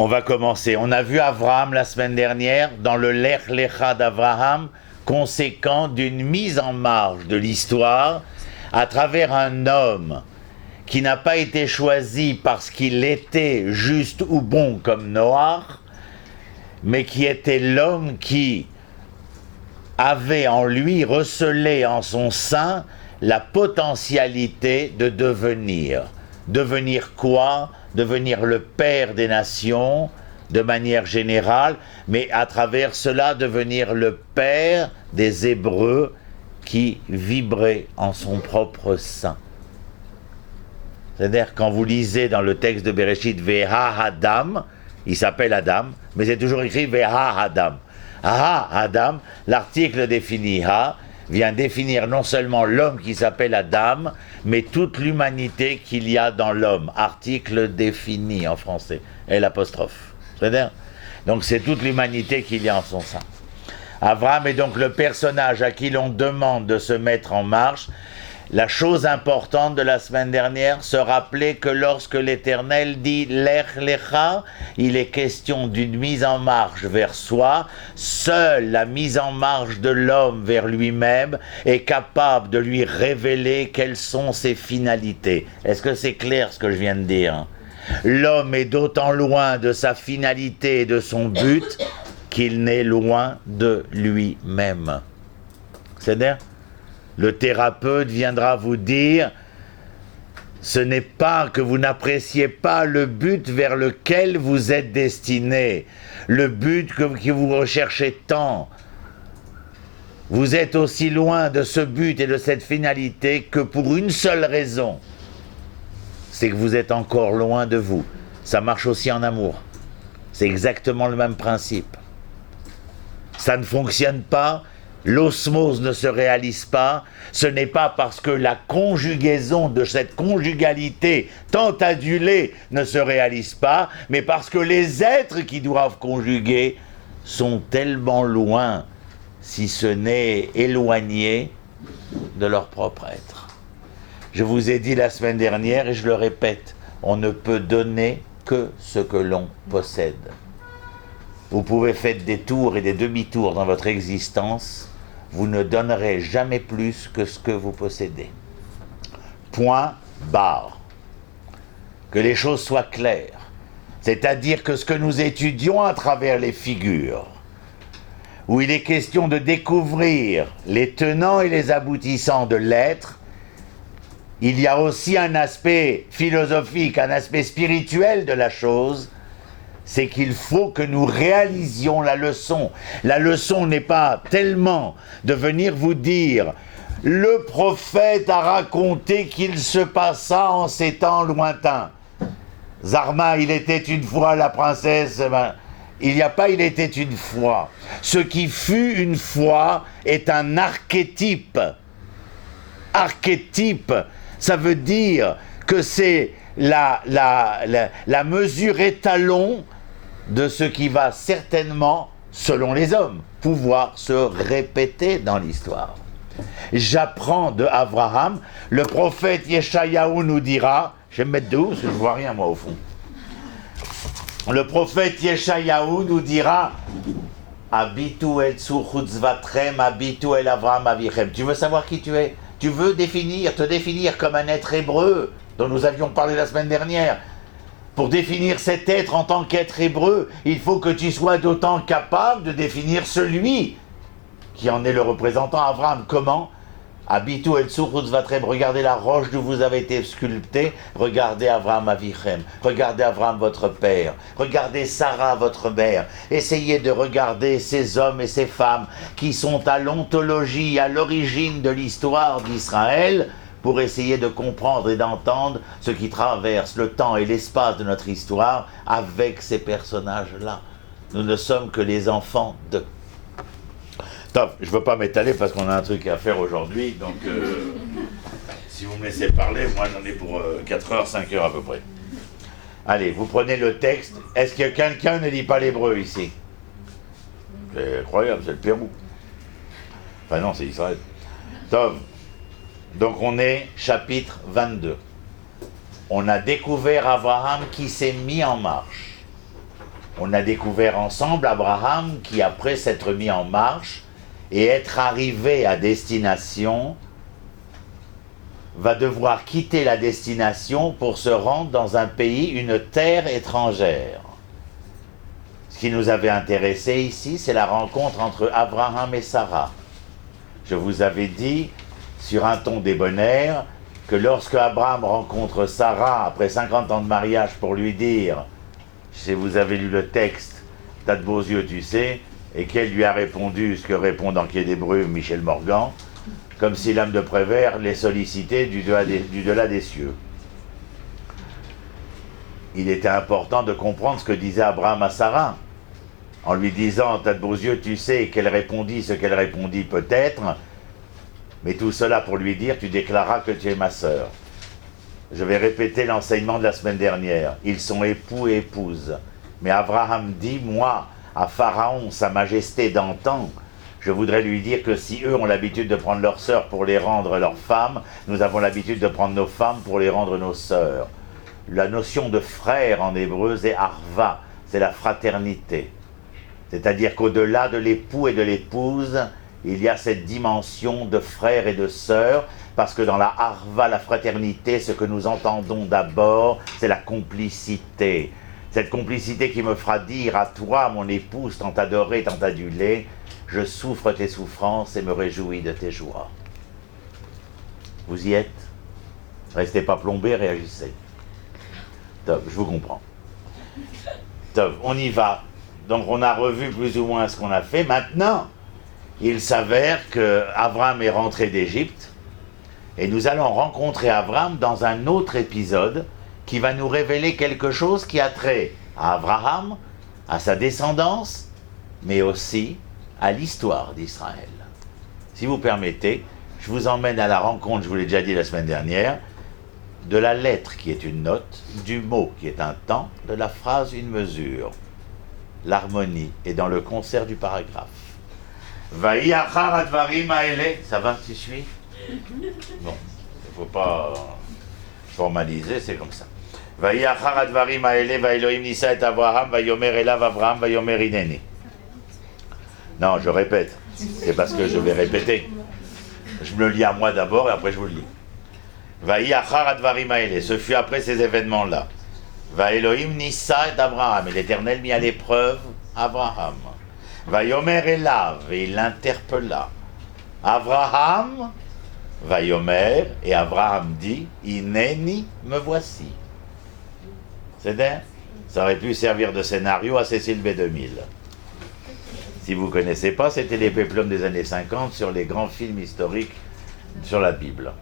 On va commencer. On a vu Abraham la semaine dernière dans le Lech Lecha d'Abraham, conséquent d'une mise en marche de l'histoire à travers un homme qui n'a pas été choisi parce qu'il était juste ou bon comme Noach, mais qui était l'homme qui avait en lui recelé en son sein la potentialité de devenir. Devenir quoi? Devenir le père des nations de manière générale, mais à travers cela devenir le père des Hébreux qui vibraient en son propre sein. C'est-à-dire quand vous lisez dans le texte de Bereshit Veha Adam, il s'appelle Adam, mais c'est toujours écrit Veha Adam. Ha Adam, l'article défini Ha, vient définir non seulement l'homme qui s'appelle Adam, mais toute l'humanité qu'il y a dans l'homme. Article défini en français, et l'apostrophe. C'est-à-dire, donc c'est toute l'humanité qu'il y a en son sein. Abraham est donc le personnage à qui l'on demande de se mettre en marche. La chose importante de la semaine dernière, se rappeler que lorsque l'Éternel dit « Lech Lecha », il est question d'une mise en marche vers soi. Seule la mise en marche de l'homme vers lui-même est capable de lui révéler quelles sont ses finalités. Est-ce que c'est clair ce que je viens de dire? L'homme est d'autant loin de sa finalité et de son but qu'il n'est loin de lui-même. C'est-à-dire, le thérapeute viendra vous dire, ce n'est pas que vous n'appréciez pas le but vers lequel vous êtes destiné, le but que vous recherchez tant. Vous êtes aussi loin de ce but et de cette finalité que pour une seule raison, c'est que vous êtes encore loin de vous. Ça marche aussi en amour. C'est exactement le même principe. Ça ne fonctionne pas. L'osmose ne se réalise pas, ce n'est pas parce que la conjugaison de cette conjugalité tant adulée ne se réalise pas, mais parce que les êtres qui doivent conjuguer sont tellement loin, si ce n'est éloignés, de leur propre être. Je vous ai dit la semaine dernière, et je le répète, on ne peut donner que ce que l'on possède. Vous pouvez faire des tours et des demi-tours dans votre existence, vous ne donnerez jamais plus que ce que vous possédez. Point barre. Que les choses soient claires. C'est-à-dire que ce que nous étudions à travers les figures, où il est question de découvrir les tenants et les aboutissants de l'être, il y a aussi un aspect philosophique, un aspect spirituel de la chose, c'est qu'il faut que nous réalisions la leçon. La leçon n'est pas tellement de venir vous dire « Le prophète a raconté qu'il se passa en ces temps lointains. Zarma, il était une fois la princesse. » Il n'y a pas « il était une fois ». Ce qui fut une fois est un archétype. Archétype, ça veut dire que c'est la mesure étalon de ce qui va certainement, selon les hommes, pouvoir se répéter dans l'histoire. J'apprends de Abraham, le prophète Yeshayahu nous dira, je vais me mettre debout parce que je ne vois rien moi au fond. Le prophète Yeshayahu nous dira, Abitu el tzuchutzvatrem, abitu el Avraham avichem. Tu veux savoir qui tu es? Tu veux te définir comme un être hébreu dont nous avions parlé la semaine dernière. Pour définir cet être en tant qu'être hébreu, il faut que tu sois d'autant capable de définir celui qui en est le représentant. Abraham, comment? Abitu el tzuchutzvatrem, regardez la roche d'où vous avez été sculpté, regardez Avraham avichem, regardez Avraham votre père, regardez Sarah votre mère, essayez de regarder ces hommes et ces femmes qui sont à l'ontologie, à l'origine de l'histoire d'Israël, pour essayer de comprendre et d'entendre ce qui traverse le temps et l'espace de notre histoire avec ces personnages-là. Nous ne sommes que les enfants de... Top, je ne veux pas m'étaler parce qu'on a un truc à faire aujourd'hui, donc si vous me laissez parler, moi j'en ai pour 4 heures, 5 heures à peu près. Allez, vous prenez le texte. Est-ce que quelqu'un ne lit pas l'hébreu ici? C'est incroyable, c'est le Pérou. Enfin non, c'est Israël. Top. Donc on est chapitre 22. On a découvert Abraham qui s'est mis en marche. On a découvert ensemble Abraham qui, après s'être mis en marche et être arrivé à destination, va devoir quitter la destination pour se rendre dans un pays, une terre étrangère. Ce qui nous avait intéressé ici, c'est la rencontre entre Abraham et Sarah. Je vous avais dit, sur un ton débonnaire, que lorsque Abraham rencontre Sarah, après 50 ans de mariage, pour lui dire, si vous avez lu le texte, t'as de beaux yeux, tu sais, et qu'elle lui a répondu ce que répond dans Quai des Brumes Michel Morgan, comme si l'âme de Prévert les sollicitait du delà des cieux. Il était important de comprendre ce que disait Abraham à Sarah, en lui disant « t'as de beaux yeux, tu sais », qu'elle répondit ce qu'elle répondit peut-être, mais tout cela pour lui dire « tu déclareras que tu es ma sœur ». Je vais répéter l'enseignement de la semaine dernière. Ils sont époux et épouses. Mais Abraham dit « moi, à Pharaon, sa majesté d'antan, je voudrais lui dire que si eux ont l'habitude de prendre leurs sœurs pour les rendre leurs femmes, nous avons l'habitude de prendre nos femmes pour les rendre nos sœurs. » La notion de frère en hébreu, c'est arva, c'est la fraternité. C'est-à-dire qu'au-delà de l'époux et de l'épouse, il y a cette dimension de frère et de sœur, parce que dans la arva, la fraternité, ce que nous entendons d'abord, c'est la complicité. Cette complicité qui me fera dire à toi, mon épouse, tant adorée, tant adulée, je souffre tes souffrances et me réjouis de tes joies. Vous y êtes? Restez pas plombés, réagissez. Top, je vous comprends. Top, on y va. Donc on a revu plus ou moins ce qu'on a fait. Maintenant, il s'avère qu'Abraham est rentré d'Égypte et nous allons rencontrer Abraham dans un autre épisode qui va nous révéler quelque chose qui a trait à Abraham, à sa descendance, mais aussi à l'histoire d'Israël. Si vous permettez, je vous emmène à la rencontre, je vous l'ai déjà dit la semaine dernière, de la lettre qui est une note, du mot qui est un temps, de la phrase une mesure. L'harmonie est dans le concert du paragraphe. Vaï achar advarim haele. Ça va, tu suis? Bon, il ne faut pas formaliser, c'est comme ça. Vaï achar advarim haele, va Elohim nisa et Abraham, va yomer elav Abraham, va yomer ineni. Non, je répète. C'est parce que je vais répéter. Je me le lis à moi d'abord et après je vous le lis. Vaï achar advarim haele. Ce fut après ces événements-là. Va Elohim nissa et Abraham, et l'Éternel mit à l'épreuve Abraham. Va yomer elav, et il l'interpella. Abraham, va yomer, et Abraham dit, Ineni, me voici. C'est-à-dire, ça aurait pu servir de scénario à Cécile B2000. Si vous ne connaissez pas, c'était les péplums des années 50 sur les grands films historiques sur la Bible.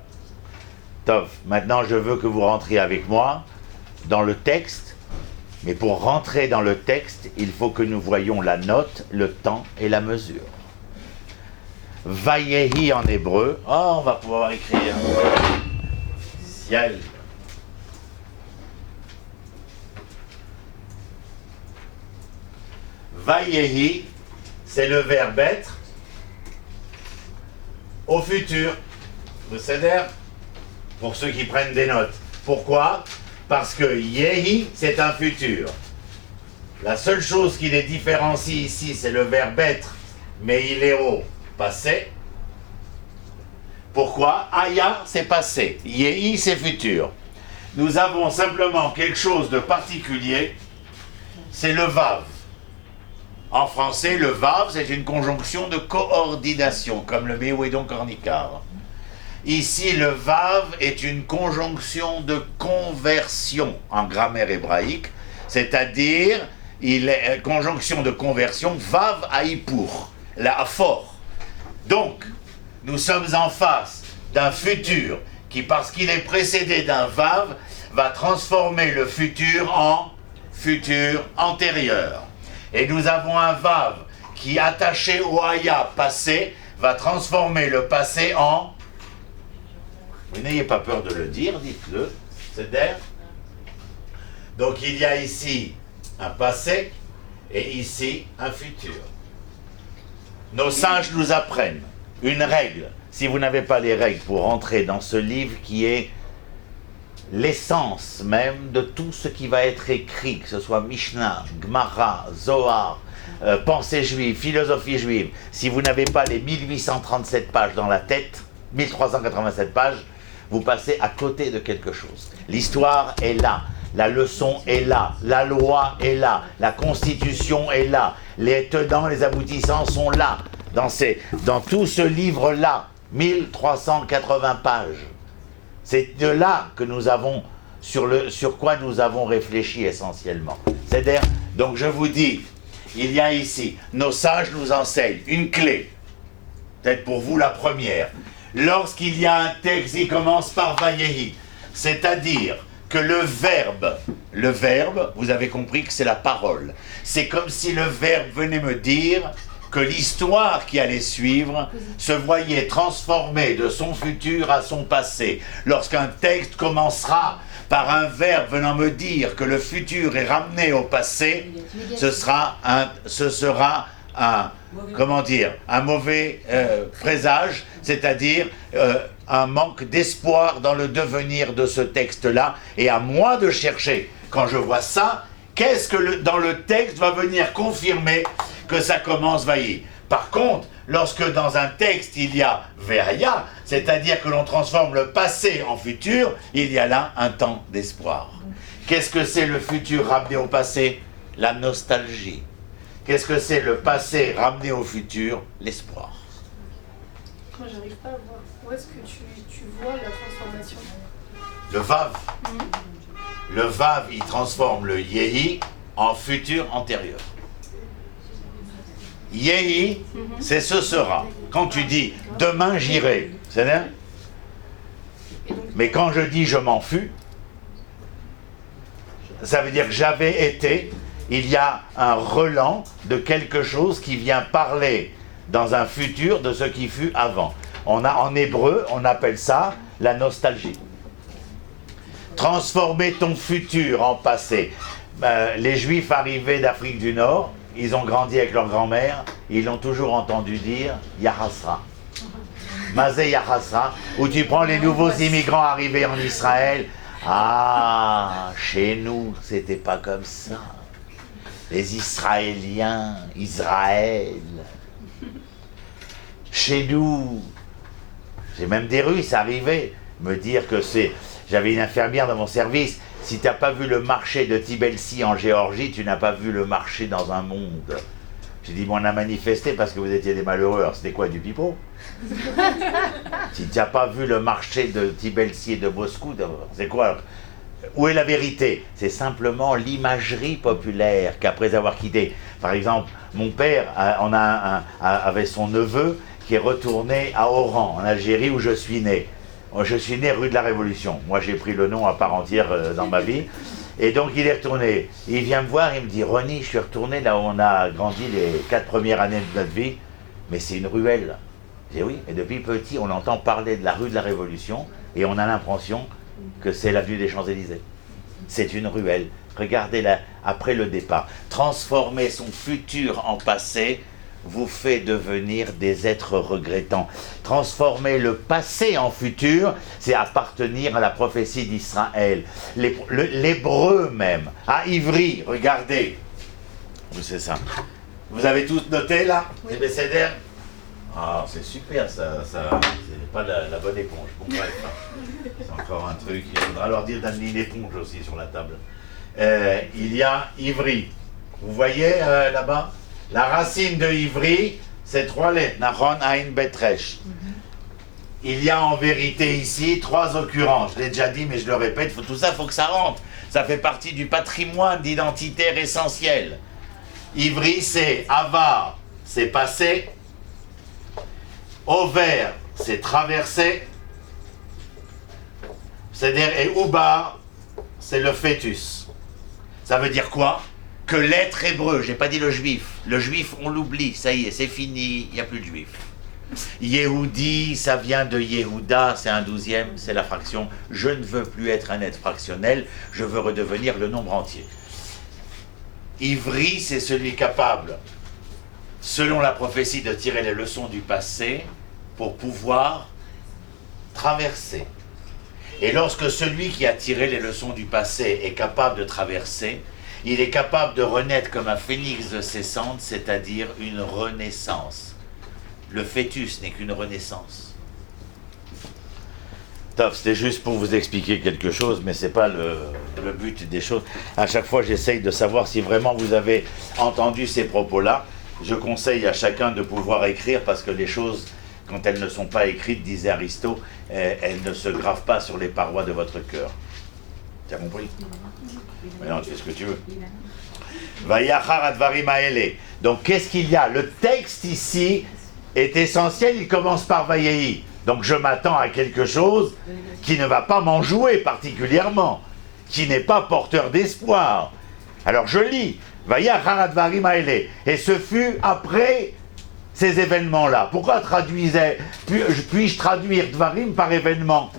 Tov, maintenant je veux que vous rentriez avec moi dans le texte, mais pour rentrer dans le texte, il faut que nous voyions la note, le temps et la mesure. Vayehi en hébreu, on va pouvoir écrire. Ciel. Vayehi, c'est le verbe être au futur. Vous savez, pour ceux qui prennent des notes. Pourquoi ? Parce que Yehi, c'est un futur. La seule chose qui les différencie ici, c'est le verbe être, mais il est au passé. Pourquoi? Aya, c'est passé. Yehi, c'est futur. Nous avons simplement quelque chose de particulier, c'est le vav. En français, le vav, c'est une conjonction de coordination, comme le méouédon cornicar. Ici, le vav est une conjonction de conversion en grammaire hébraïque, c'est-à-dire, il est conjonction de conversion, vav à hipour, la fort. Donc, nous sommes en face d'un futur qui, parce qu'il est précédé d'un vav, va transformer le futur en futur antérieur. Et nous avons un vav qui, attaché au aya passé, va transformer le passé en... Vous n'ayez pas peur de le dire, dites-le, c'est d'air. Donc il y a ici un passé et ici un futur. Nos sages nous apprennent une règle. Si vous n'avez pas les règles pour entrer dans ce livre qui est l'essence même de tout ce qui va être écrit, que ce soit Mishnah, Gemara, Zohar, pensée juive, philosophie juive. Si vous n'avez pas les 1837 pages dans la tête, 1387 pages, vous passez à côté de quelque chose. L'histoire est là, la leçon est là, la loi est là, la constitution est là, les tenants, les aboutissants sont là, dans tout ce livre-là, 1380 pages. C'est de là que nous avons, sur quoi nous avons réfléchi essentiellement. C'est-à-dire, donc je vous dis, il y a ici, nos sages nous enseignent une clé, peut-être pour vous la première. Lorsqu'il y a un texte qui commence par Vayehi, c'est-à-dire que le verbe, vous avez compris que c'est la parole. C'est comme si le verbe venait me dire que l'histoire qui allait suivre se voyait transformée de son futur à son passé. Lorsqu'un texte commencera par un verbe venant me dire que le futur est ramené au passé, ce sera un mauvais présage, c'est-à-dire un manque d'espoir dans le devenir de ce texte-là, et à moi de chercher, quand je vois ça, qu'est-ce que dans le texte va venir confirmer que ça commence vailli. Par contre, lorsque dans un texte il y a Ve'aya, c'est-à-dire que l'on transforme le passé en futur, il y a là un temps d'espoir. Qu'est-ce que c'est le futur ramené au passé? La nostalgie. Qu'est-ce que c'est le passé ramené au futur? L'espoir. Moi, j'arrive pas à voir. Où est-ce que tu vois la transformation? Le Vav. Le Vav, il transforme le Yehi en futur antérieur. Yehi, c'est ce sera. Quand tu dis demain j'irai, c'est bien. Mais quand je dis je m'en fus, ça veut dire que j'avais été, il y a un relent de quelque chose qui vient parler dans un futur de ce qui fut avant. En hébreu, on appelle ça la nostalgie. Transformer ton futur en passé. Les Juifs arrivés d'Afrique du Nord, ils ont grandi avec leur grand-mère, ils l'ont toujours entendu dire Yahasra. Mazé Yahasra, où tu prends les nouveaux immigrants arrivés en Israël. Ah, chez nous, c'était pas comme ça. Les Israéliens, Israël. Chez nous, j'ai même des Russes arrivés me dire que c'est... J'avais une infirmière dans mon service. Si tu n'as pas vu le marché de Tbilisi en Géorgie, tu n'as pas vu le marché dans un monde. J'ai dit, bon, on a manifesté parce que vous étiez des malheureux. Alors, c'était quoi, du pipeau? Si tu n'as pas vu le marché de Tbilisi et de Moscou, c'est quoi? Où est la vérité? C'est simplement l'imagerie populaire qu'après avoir quitté. Par exemple, mon père avait son neveu qui est retourné à Oran, en Algérie, où je suis né. Je suis né rue de la Révolution. Moi, j'ai pris le nom à part entière dans ma vie. Et donc, il est retourné. Il vient me voir, il me dit, Ronnie, je suis retourné là où on a grandi les 4 premières années de notre vie, mais c'est une ruelle. J'ai dit oui, et depuis petit, on entend parler de la rue de la Révolution et on a l'impression que c'est l'avenue des Champs-Élysées. C'est une ruelle. Regardez-la après le départ. Transformer son futur en passé vous fait devenir des êtres regrettants. Transformer le passé en futur, c'est appartenir à la prophétie d'Israël. L'hébreu même, à Ivry, regardez. C'est ça. Vous avez tous noté là? Oui. Les bécédaires? Ah, c'est super ça c'est pas la bonne éponge. Bon, bref, c'est encore un truc. Il faudra leur dire d'amener une éponge aussi sur la table. Il y a Ivry. Vous voyez là-bas? La racine de Ivry, c'est 3 lettres. Nachon, Ain, Bet, Resh. Il y a en vérité ici 3 occurrences. Je l'ai déjà dit, mais je le répète, tout ça, il faut que ça rentre. Ça fait partie du patrimoine identitaire essentiel. Ivry, c'est Avar, c'est passé. Over, c'est traversé. C'est-à-dire, et Ubar, c'est le fœtus. Ça veut dire quoi? Que l'être hébreu, j'ai pas dit le juif. Le juif, on l'oublie, ça y est, c'est fini, il n'y a plus de juif. Yehudi, ça vient de Yehuda, c'est un 12e, c'est la fraction. Je ne veux plus être un être fractionnel, je veux redevenir le nombre entier. Ivry, c'est celui capable, selon la prophétie, de tirer les leçons du passé pour pouvoir traverser. Et lorsque celui qui a tiré les leçons du passé est capable de traverser, il est capable de renaître comme un phénix de ses cendres, c'est-à-dire une renaissance. Le fœtus n'est qu'une renaissance. Top, c'était juste pour vous expliquer quelque chose, mais ce n'est pas le but des choses. À chaque fois, j'essaye de savoir si vraiment vous avez entendu ces propos-là. Je conseille à chacun de pouvoir écrire, parce que les choses, quand elles ne sont pas écrites, disait Aristote, elles ne se gravent pas sur les parois de votre cœur. Tu as compris? Maintenant, tu fais ce que tu veux. Vayachar advarim haele. Donc, qu'est-ce qu'il y a? Le texte ici est essentiel, il commence par Vayehi. Donc, je m'attends à quelque chose qui ne va pas m'en jouer particulièrement, qui n'est pas porteur d'espoir. Alors, je lis Vayachar advarim haele. Et ce fut après ces événements-là. Pourquoi puis-je traduire Dvarim par événement?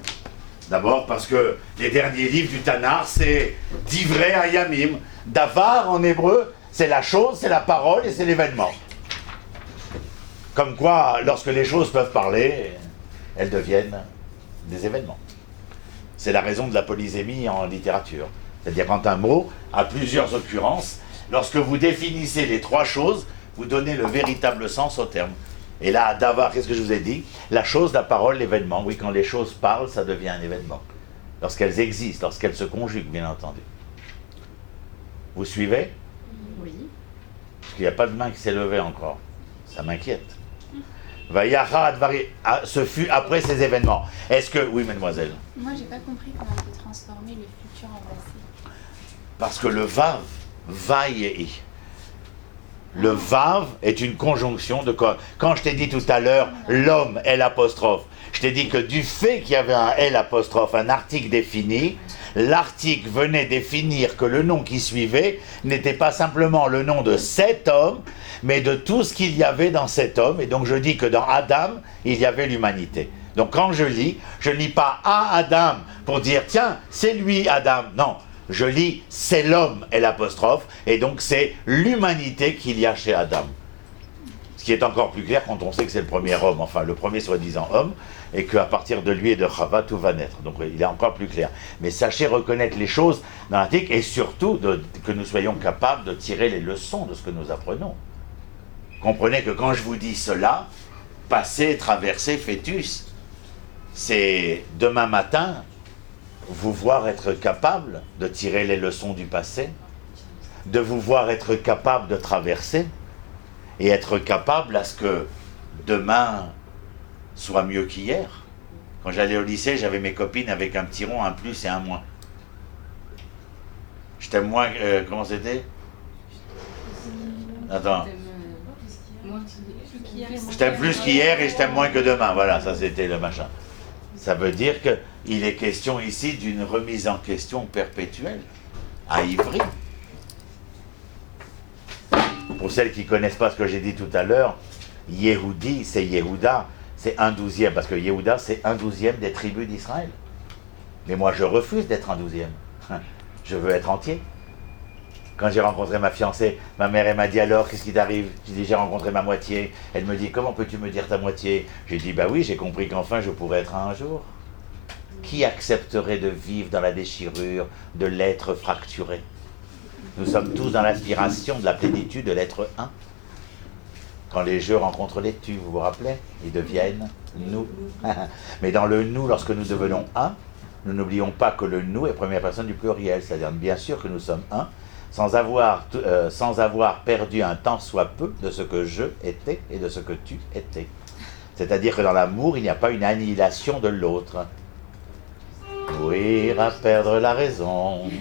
D'abord parce que les derniers livres du Tanakh, c'est Divrei Hayamim. Davar en hébreu, c'est la chose, c'est la parole et c'est l'événement. Comme quoi, lorsque les choses peuvent parler, elles deviennent des événements. C'est la raison de la polysémie en littérature. C'est-à-dire quand un mot a plusieurs occurrences, lorsque vous définissez les trois choses, vous donnez le véritable sens au terme. Et là, Davar, qu'est-ce que je vous ai dit? La chose, la parole, l'événement. Oui, quand les choses parlent, ça devient un événement. Lorsqu'elles existent, lorsqu'elles se conjuguent, bien entendu. Vous suivez? Oui. Parce qu'il n'y a pas de main qui s'est levée encore. Ça m'inquiète. Vayachar advarim. Ce fut après ces événements. Est-ce que... Oui, mademoiselle. Moi, j'ai pas compris comment on peut transformer le futur en passé. Parce que le vav, vayehi. Le vav est une conjonction de... Quand je t'ai dit tout à l'heure, l'homme est l'apostrophe, je t'ai dit que du fait qu'il y avait un L apostrophe, un article défini, l'article venait définir que le nom qui suivait n'était pas simplement le nom de cet homme, mais de tout ce qu'il y avait dans cet homme. Et donc je dis que dans Adam, il y avait l'humanité. Donc quand je lis pas à Adam pour dire tiens, c'est lui Adam. Non. Je lis « c'est l'homme » et l'apostrophe, et donc c'est l'humanité qu'il y a chez Adam. Ce qui est encore plus clair quand on sait que c'est le premier homme, enfin le premier soi-disant homme, et qu'à partir de lui et de Chava, tout va naître. Donc il est encore plus clair. Mais sachez reconnaître les choses dans l'article, et surtout que nous soyons capables de tirer les leçons de ce que nous apprenons. Comprenez que quand je vous dis cela, passé, traversé, fœtus, c'est demain matin... vous voir être capable de tirer les leçons du passé, de vous voir être capable de traverser, et être capable à ce que demain soit mieux qu'hier. Quand j'allais au lycée, j'avais mes copines avec un petit rond, un plus et un moins. Je t'aime moins... comment c'était? Attends. Je t'aime plus qu'hier et je t'aime moins que demain. Voilà, ça c'était le machin. Ça veut dire qu'il est question ici d'une remise en question perpétuelle, à Ivry. Pour celles qui ne connaissent pas ce que j'ai dit tout à l'heure, Yehudi, c'est Yehuda, c'est 1/12e, parce que Yehuda, c'est 1/12e des tribus d'Israël. Mais moi, je refuse d'être 1/12e. Je veux être entier. Quand j'ai rencontré ma fiancée, ma mère, elle m'a dit alors, qu'est-ce qui t'arrive? J'ai dit, j'ai rencontré ma moitié. Elle me dit, comment peux-tu me dire ta moitié? J'ai dit, bah oui, j'ai compris qu'enfin je pourrais être un jour. Qui accepterait de vivre dans la déchirure de l'être fracturé? Nous sommes tous dans l'aspiration de la plénitude de l'être un. Quand les jeux rencontrent les tu, vous vous rappelez? Ils deviennent nous. Mais dans le nous, lorsque nous devenons un, nous n'oublions pas que le nous est première personne du pluriel. C'est-à-dire, bien sûr que nous sommes un, sans avoir perdu un tant soit peu de ce que je étais et de ce que tu étais. C'est-à-dire que dans l'amour, il n'y a pas une annihilation de l'autre. Mourir à perdre la raison,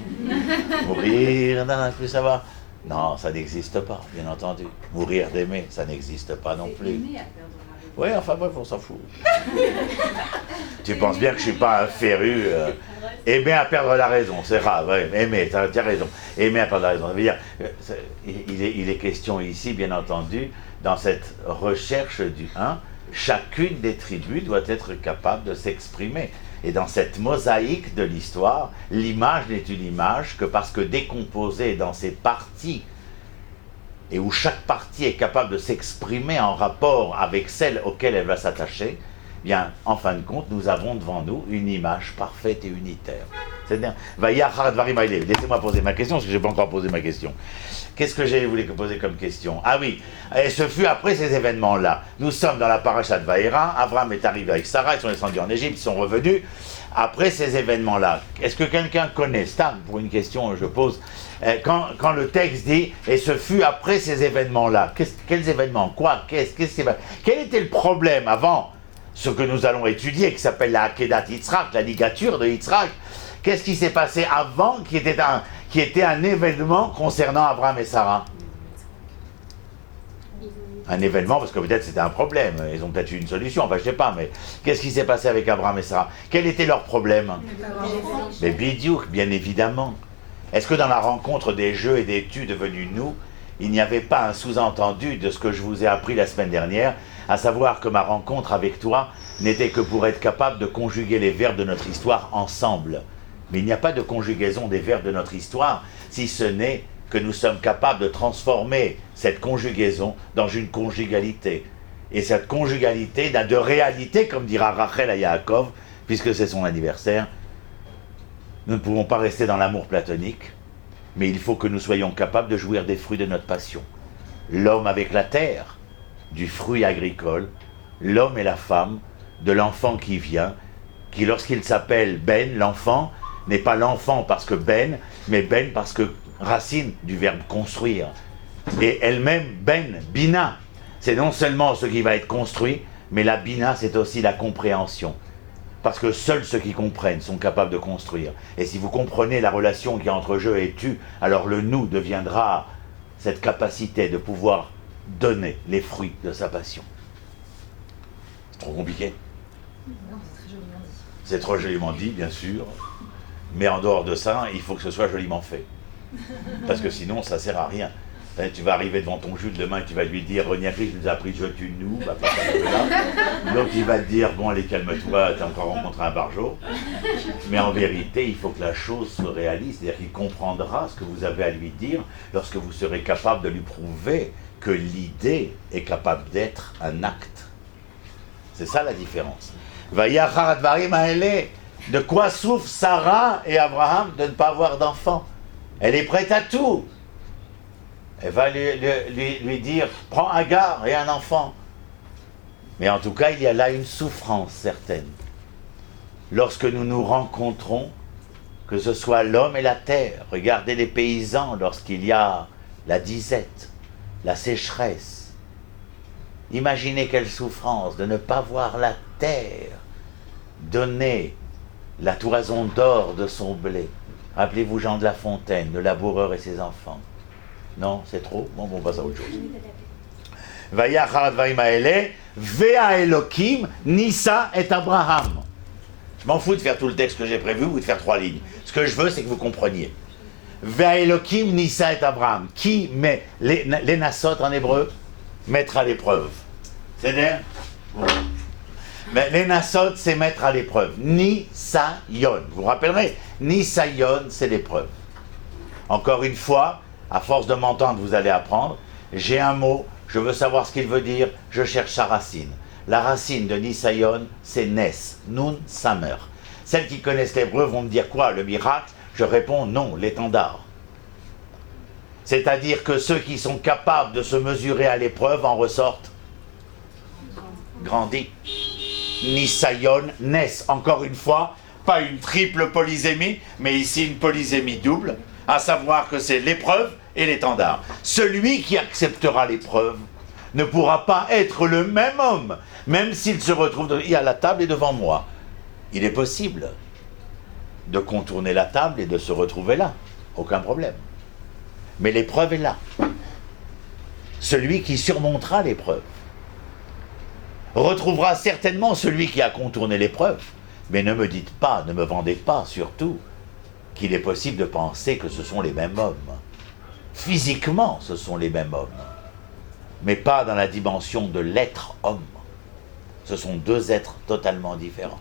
mourir d'en plus savoir. Non, ça n'existe pas, bien entendu. Mourir d'aimer, ça n'existe pas non plus. Oui, enfin bref, on s'en fout. Tu penses bien que je ne suis pas un féru. Aimer à perdre la raison, c'est rare, ouais, aimer, tu as raison. Aimer à perdre la raison. Ça veut dire, il est question ici, bien entendu, dans cette recherche du un, chacune des tribus doit être capable de s'exprimer. Et dans cette mosaïque de l'histoire, l'image n'est une image que parce que décomposée dans ses parties, et où chaque partie est capable de s'exprimer en rapport avec celle auquel elle va s'attacher, bien, en fin de compte, nous avons devant nous une image parfaite et unitaire. C'est-à-dire, Vayachar Dvarim Haele. Laissez-moi poser ma question, parce que je n'ai pas encore posé ma question. Qu'est-ce que j'ai voulu poser comme question? Ah oui, et ce fut après ces événements-là. Nous sommes dans la paracha de Vaïra, Abraham est arrivé avec Sarah, ils sont descendus en Égypte, ils sont revenus. Après ces événements-là, est-ce que quelqu'un connaît, Stam, pour une question que je pose, quand le texte dit « et ce fut après ces événements-là », quels événements? Quoi? Quel était le problème avant ce que nous allons étudier, qui s'appelle la Akedat Yitzhak, la ligature de Yitzhak? Qu'est-ce qui s'est passé avant qui était un événement concernant Abraham et Sarah? Un événement, parce que peut-être c'était un problème, ils ont peut-être eu une solution, enfin je sais pas, mais qu'est-ce qui s'est passé avec Abraham et Sarah? Quel était leur problème? Mais bidiouk, bien évidemment. Est-ce que dans la rencontre des jeux et des tu devenus nous, il n'y avait pas un sous-entendu de ce que je vous ai appris la semaine dernière, à savoir que ma rencontre avec toi n'était que pour être capable de conjuguer les verbes de notre histoire ensemble. Mais il n'y a pas de conjugaison des verbes de notre histoire, si ce n'est que nous sommes capables de transformer cette conjugaison dans une conjugalité. Et cette conjugalité n'a de réalité, comme dira Rachel à Yaakov, puisque c'est son anniversaire. Nous ne pouvons pas rester dans l'amour platonique, mais il faut que nous soyons capables de jouir des fruits de notre passion. L'homme avec la terre, du fruit agricole, l'homme et la femme, de l'enfant qui vient, qui lorsqu'il s'appelle Ben, l'enfant, n'est pas l'enfant parce que Ben, mais Ben parce que racine du verbe construire. Et elle-même, Ben, Bina, c'est non seulement ce qui va être construit, mais la Bina, c'est aussi la compréhension. Parce que seuls ceux qui comprennent sont capables de construire. Et si vous comprenez la relation qu'il y a entre je et tu, alors le nous deviendra cette capacité de pouvoir donner les fruits de sa passion. C'est trop compliqué? Non, c'est très joliment dit. C'est trop joliment dit, bien sûr. Mais en dehors de ça, il faut que ce soit joliment fait. Parce que sinon, ça ne sert à rien. Tu vas arriver devant ton Jules demain et tu vas lui dire « Reniaki, je nous ai appris je, tu, nous ». Donc il va te dire « Bon, allez, calme-toi, tu as encore rencontré un barjot ». Mais en vérité, il faut que la chose soit réaliste. C'est-à-dire qu'il comprendra ce que vous avez à lui dire lorsque vous serez capable de lui prouver que l'idée est capable d'être un acte. C'est ça la différence. Vayachar Dvarim Haele. De quoi souffrent Sarah et Abraham de ne pas avoir d'enfant? Elle est prête à tout. Elle va lui dire, prends Agar et un enfant. Mais en tout cas, il y a là une souffrance certaine. Lorsque nous nous rencontrons, que ce soit l'homme et la terre, regardez les paysans lorsqu'il y a la disette, la sécheresse. Imaginez quelle souffrance de ne pas voir la terre donner la toison d'or de son blé. Rappelez-vous Jean de La Fontaine, le laboureur et ses enfants. Non, c'est trop? Bon, on passe à autre chose. Vayachar Dvarim Haele, Vea Elokim, Nissa et Abraham. Je m'en fous de faire tout le texte que j'ai prévu ou de faire 3 lignes. Ce que je veux, c'est que vous compreniez. Vea Elokim, Nissa et Abraham. Qui met les Nassot en hébreu? Mettre à l'épreuve. C'est-à-dire? Mais les Nassot, c'est mettre à l'épreuve. Nisayon. Vous vous rappellerez, Nisayon, c'est l'épreuve. Encore une fois, à force de m'entendre, vous allez apprendre. J'ai un mot, je veux savoir ce qu'il veut dire, je cherche sa racine. La racine de Nisayon, c'est Nes, Nun, Samer. Celles qui connaissent l'hébreu vont me dire quoi? Le miracle? Je réponds non, l'étendard. C'est-à-dire que ceux qui sont capables de se mesurer à l'épreuve en ressortent grandis. Nisayon, Nes, encore une fois, pas une triple polysémie, mais ici une polysémie double, à savoir que c'est l'épreuve et l'étendard. Celui qui acceptera l'épreuve ne pourra pas être le même homme, même s'il se retrouve à la table et devant moi. Il est possible de contourner la table et de se retrouver là, aucun problème. Mais l'épreuve est là. Celui qui surmontera l'épreuve retrouvera certainement celui qui a contourné l'épreuve. Mais ne me dites pas, ne me vendez pas surtout, qu'il est possible de penser que ce sont les mêmes hommes. Physiquement, ce sont les mêmes hommes. Mais pas dans la dimension de l'être homme. Ce sont 2 êtres totalement différents.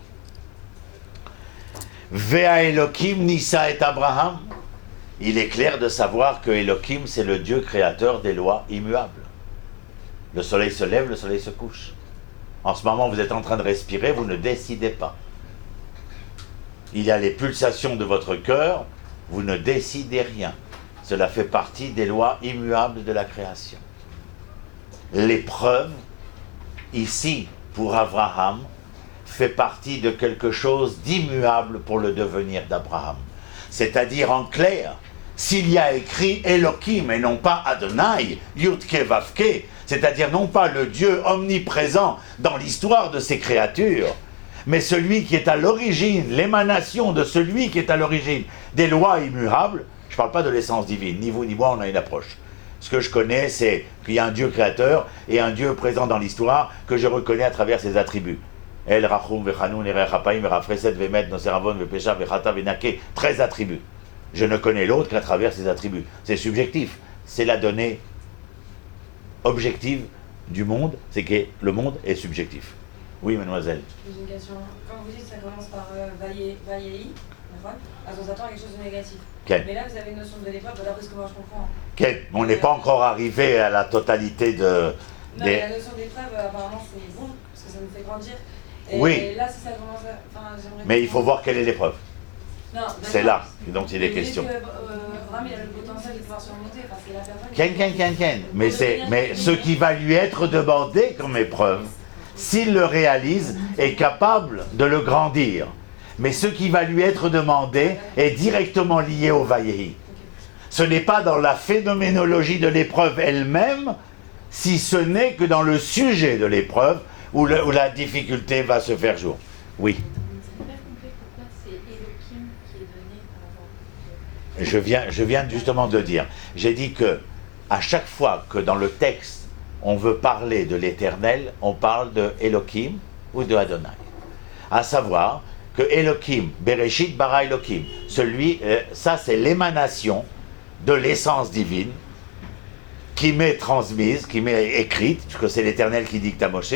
Vea Elohim, Nissa et Abraham. Il est clair de savoir que Elohim, c'est le Dieu créateur des lois immuables. Le soleil se lève, le soleil se couche. En ce moment, vous êtes en train de respirer, vous ne décidez pas. Il y a les pulsations de votre cœur, vous ne décidez rien. Cela fait partie des lois immuables de la création. L'épreuve, ici, pour Abraham, fait partie de quelque chose d'immuable pour le devenir d'Abraham. C'est-à-dire, en clair, s'il y a écrit Elohim et non pas Adonai, Yudke Vavke, c'est-à-dire non pas le Dieu omniprésent dans l'histoire de ces créatures, mais celui qui est à l'origine, l'émanation de celui qui est à l'origine des lois immuables. Je ne parle pas de l'essence divine, ni vous ni moi on a une approche. Ce que je connais, c'est qu'il y a un Dieu créateur et un Dieu présent dans l'histoire que je reconnais à travers ses attributs. El Rachum Vechanun Erechapaim Verafreset Vemet Noseravon Vepesha Vechata Venake, 13 attributs. Je ne connais l'autre qu'à travers ses attributs. C'est subjectif. C'est la donnée objective du monde, c'est que le monde est subjectif. Oui, mademoiselle. J'ai une question. Quand vous dites que ça commence par Vayehi, on s'attend à quelque chose de négatif. Quel? Mais là, vous avez une notion de l'épreuve, d'après ce que moi je comprends. Quel? On n'est pas encore arrivé à la totalité de... Non, mais la notion d'épreuve, apparemment, c'est bon, parce que ça nous fait grandir. Et oui. là, si ça commence à... Enfin, mais il faut voir quelle est l'épreuve. Non, c'est là dont il est question. Vraiment, il a le potentiel de pouvoir surmonter, parce que la personne... Ken. Mais ce qui va lui être demandé comme épreuve, s'il le réalise, est capable de le grandir. Mais ce qui va lui être demandé est directement lié au Vayehi. Ce n'est pas dans la phénoménologie de l'épreuve elle-même, si ce n'est que dans le sujet de l'épreuve où la difficulté va se faire jour. Oui. Je viens justement de dire. J'ai dit que à chaque fois que dans le texte on veut parler de l'éternel, on parle de Elohim ou de Adonai. À savoir que Elohim, Bereshit bara Elohim, ça c'est l'émanation de l'essence divine qui m'est transmise, qui m'est écrite, puisque c'est l'Éternel qui dicte à Moshe,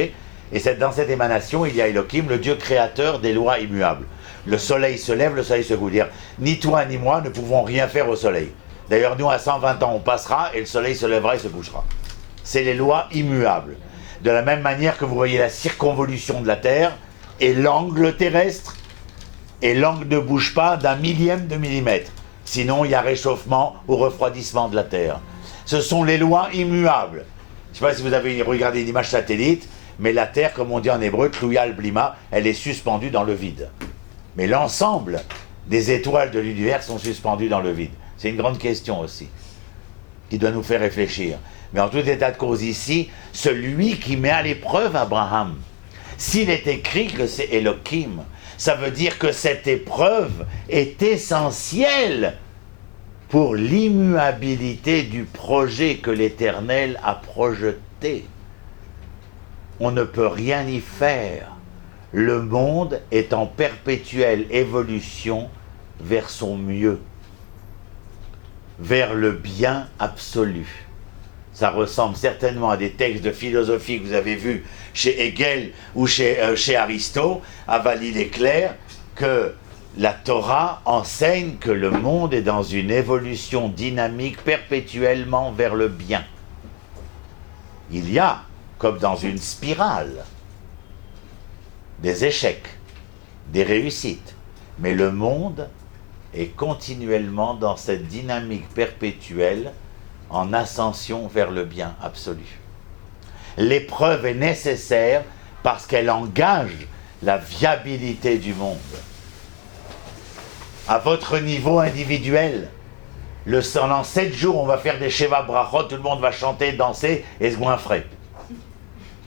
et dans cette émanation, il y a Elohim, le Dieu créateur des lois immuables. Le soleil se lève, le soleil se couche. Dire, ni toi ni moi ne pouvons rien faire au soleil. D'ailleurs, nous, à 120 ans, on passera, et le soleil se lèvera et se couchera. C'est les lois immuables. De la même manière que vous voyez la circonvolution de la Terre, et l'angle terrestre, et l'angle ne bouge pas d'un millième de millimètre. Sinon, il y a réchauffement ou refroidissement de la Terre. Ce sont les lois immuables. Je ne sais pas si vous avez regardé une image satellite, mais la Terre, comme on dit en hébreu, Tlouyal Blima, elle est suspendue dans le vide. Mais l'ensemble des étoiles de l'univers sont suspendues dans le vide. C'est une grande question aussi, qui doit nous faire réfléchir. Mais en tout état de cause ici, celui qui met à l'épreuve Abraham, s'il est écrit que c'est Elohim, ça veut dire que cette épreuve est essentielle pour l'immuabilité du projet que l'Éternel a projeté. On ne peut rien y faire. Le monde est en perpétuelle évolution vers son mieux, vers le bien absolu. Ça ressemble certainement à des textes de philosophie que vous avez vus chez Hegel ou chez Aristote. Aval, il est clair que la Torah enseigne que le monde est dans une évolution dynamique perpétuellement vers le bien. Il y a, comme dans une spirale, des échecs, des réussites, mais le monde est continuellement dans cette dynamique perpétuelle en ascension vers le bien absolu. L'épreuve est nécessaire parce qu'elle engage la viabilité du monde. À votre niveau individuel, pendant 7 jours, on va faire des Sheva Brachot, tout le monde va chanter, danser et se goinfrer.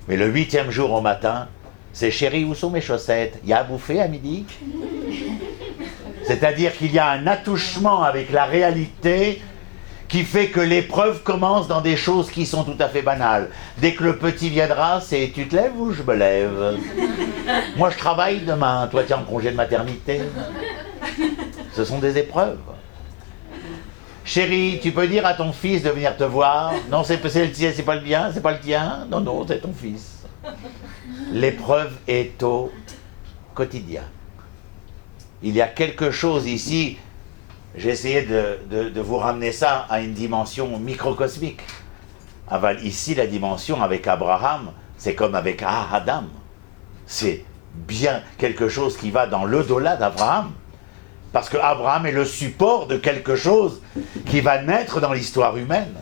Mais le 8e jour au matin, c'est chérie, où sont mes chaussettes? Il y a à bouffer à midi? C'est-à-dire qu'il y a un attouchement avec la réalité qui fait que l'épreuve commence dans des choses qui sont tout à fait banales. Dès que le petit viendra, c'est tu te lèves ou je me lève? Moi je travaille demain, toi tu es en congé de maternité. Ce sont des épreuves. Chérie, tu peux dire à ton fils de venir te voir? Non, c'est pas le bien, c'est pas le tien? Non, c'est ton fils. L'épreuve est au quotidien. Il y a quelque chose ici, j'ai essayé de vous ramener ça à une dimension microcosmique. Ici, la dimension avec Abraham, c'est comme avec Adam. C'est bien quelque chose qui va dans l'au-delà d'Abraham. Parce que Abraham est le support de quelque chose qui va naître dans l'histoire humaine.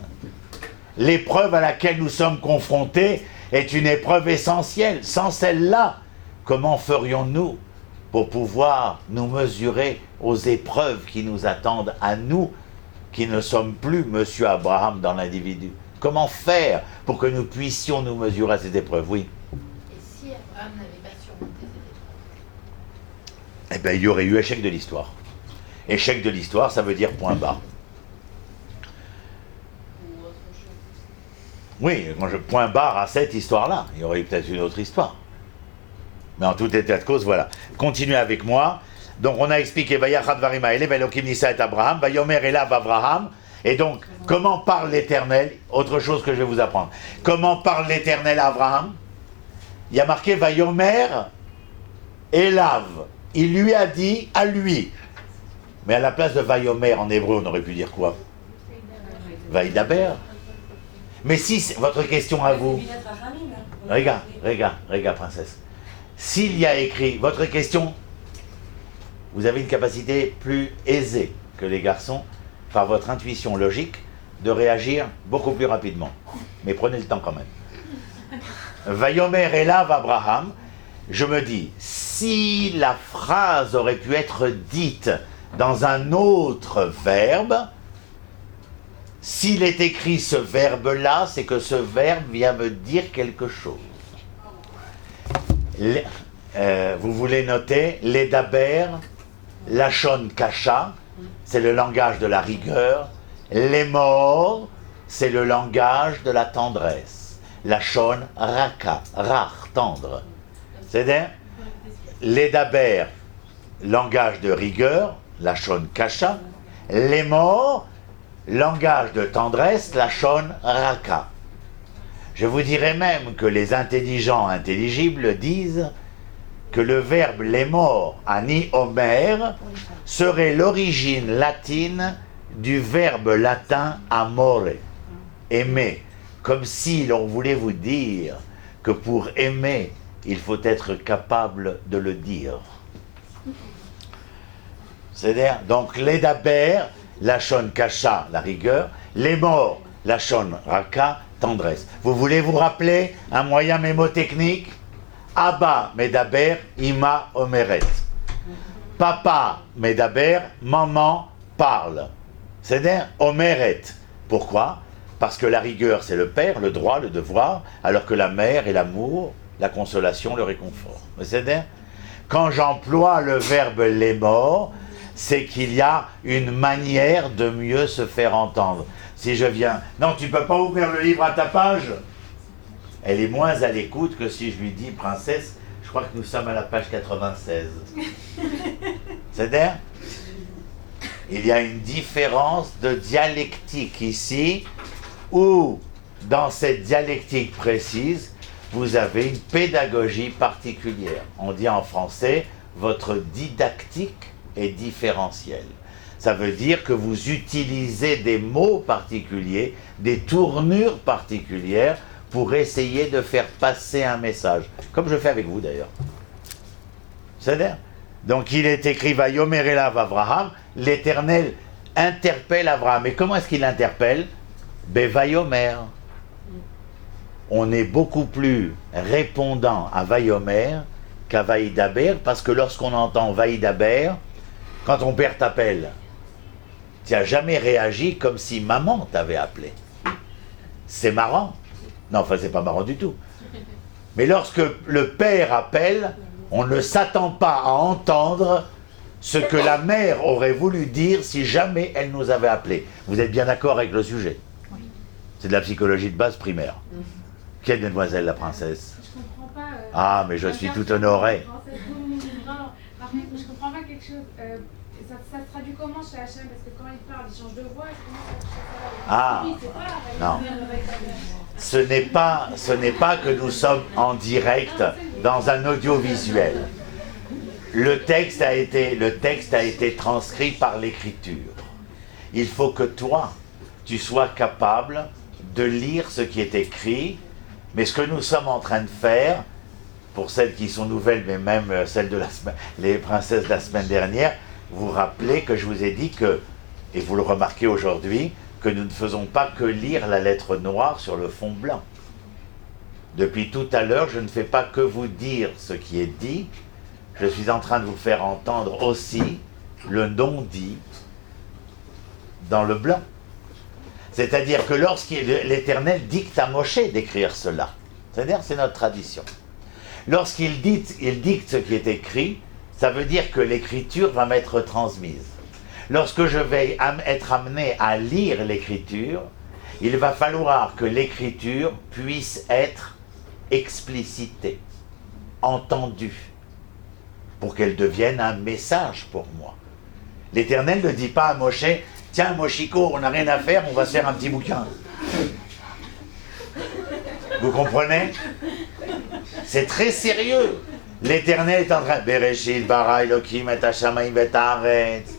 L'épreuve à laquelle nous sommes confrontés est une épreuve essentielle. Sans celle-là, comment ferions-nous pour pouvoir nous mesurer aux épreuves qui nous attendent à nous, qui ne sommes plus Monsieur Abraham dans l'individu? Comment faire pour que nous puissions nous mesurer à ces épreuves? Oui. Et si Abraham n'avait pas surmonté cette épreuve? Eh bien, il y aurait eu échec de l'histoire. Échec de l'histoire, ça veut dire point barre. Ou autre chose? Oui, quand je point barre à cette histoire-là, il y aurait eu peut-être une autre histoire. Mais en tout état de cause, voilà. Continuez avec moi. Donc on a expliqué Vayachad Varima Ele, Velokim Nissa et Abraham, Vayomer Elav Abraham. Et donc, comment parle l'Éternel? Autre chose que je vais vous apprendre. Comment parle l'Éternel à Abraham? Il y a marqué Vayomer Elav. Il lui a dit à lui. Mais à la place de Vayomer en hébreu, on aurait pu dire quoi? Vaïdaber. Mais si, votre question à vous. Regarde, princesse. S'il y a écrit, votre question, vous avez une capacité plus aisée que les garçons, par votre intuition logique, de réagir beaucoup plus rapidement. Mais prenez le temps quand même. Vayomer Elav Abraham, je me dis, si la phrase aurait pu être dite dans un autre verbe, s'il est écrit ce verbe-là, c'est que ce verbe vient me dire quelque chose. Vous voulez noter, Ledaber, Lachon Kasha, c'est le langage de la rigueur. Lemor, c'est le langage de la tendresse. Lachon Raka, rare, tendre. C'est-à-dire, Ledaber, langage de rigueur, Lachon Kasha. Lemor, langage de tendresse, Lachon Raka. Je vous dirais même que les intelligents intelligibles disent que le verbe lemor, ani omer, serait l'origine latine du verbe latin amore, aimer. Comme si l'on voulait vous dire que pour aimer, il faut être capable de le dire. C'est-à-dire, donc, ledaber, lachon kasha, la rigueur, lemor, lachon raka, tendresse. Vous voulez vous rappeler un moyen mémotechnique? Abba medaber, ima omeret. Papa medaber, maman parle. C'est-à-dire omeret. Pourquoi? Parce que la rigueur, c'est le père, le droit, le devoir, alors que la mère est l'amour, la consolation, le réconfort. C'est-à-dire, quand j'emploie le verbe lemor, c'est qu'il y a une manière de mieux se faire entendre. Si je viens, non, tu ne peux pas ouvrir le livre à ta page. Elle est moins à l'écoute que si je lui dis, princesse, je crois que nous sommes à la page 96. C'est-à-dire, il y a une différence de dialectique ici, où, dans cette dialectique précise, vous avez une pédagogie particulière. On dit en français, votre didactique est différentielle. Ça veut dire que vous utilisez des mots particuliers, des tournures particulières pour essayer de faire passer un message. Comme je fais avec vous d'ailleurs. C'est-à-dire, donc il est écrit Vayomer Elav Abraham, l'Éternel interpelle Abraham. Et comment est-ce qu'il l'interpelle? Vayomer. On est beaucoup plus répondant à Vayomer qu'à Vaïdaber, parce que lorsqu'on entend Vaïdaber, quand ton père t'appelle, tu n'as jamais réagi comme si maman t'avait appelé. C'est marrant. Non, enfin, c'est pas marrant du tout. Mais lorsque le père appelle, on ne s'attend pas à entendre ce que la mère aurait voulu dire si jamais elle nous avait appelés. Vous êtes bien d'accord avec le sujet? C'est de la psychologie de base primaire. Quelle demoiselle, la princesse? Je comprends pas. Ah, mais je suis tout honoré. Par contre, je comprends pas quelque chose. Ça se traduit comment chez Hachem? Parce que quand il parle, il change de voix. Ah, non. Ce n'est pas que nous sommes en direct dans un audiovisuel. Le texte a été transcrit par l'écriture. Il faut que toi, tu sois capable de lire ce qui est écrit, mais ce que nous sommes en train de faire, pour celles qui sont nouvelles, mais même celles de la semaine, les princesses de la semaine dernière, vous rappelez que je vous ai dit que, et vous le remarquez aujourd'hui, que nous ne faisons pas que lire la lettre noire sur le fond blanc. Depuis tout à l'heure, je ne fais pas que vous dire ce qui est dit, je suis en train de vous faire entendre aussi le non-dit dans le blanc. C'est-à-dire que l'Éternel dicte à Moshe d'écrire cela. C'est-à-dire c'est notre tradition. Lorsqu'il dicte ce qui est écrit, ça veut dire que l'écriture va m'être transmise. Lorsque je vais être amené à lire l'écriture, il va falloir que l'écriture puisse être explicitée, entendue, pour qu'elle devienne un message pour moi. L'Éternel ne dit pas à Moshe, tiens Moshiko, on n'a rien à faire, on va se faire un petit bouquin. Vous comprenez? C'est très sérieux. L'Éternel est en train de Bereshit bara Elokim et hashamayim v'et haaretz.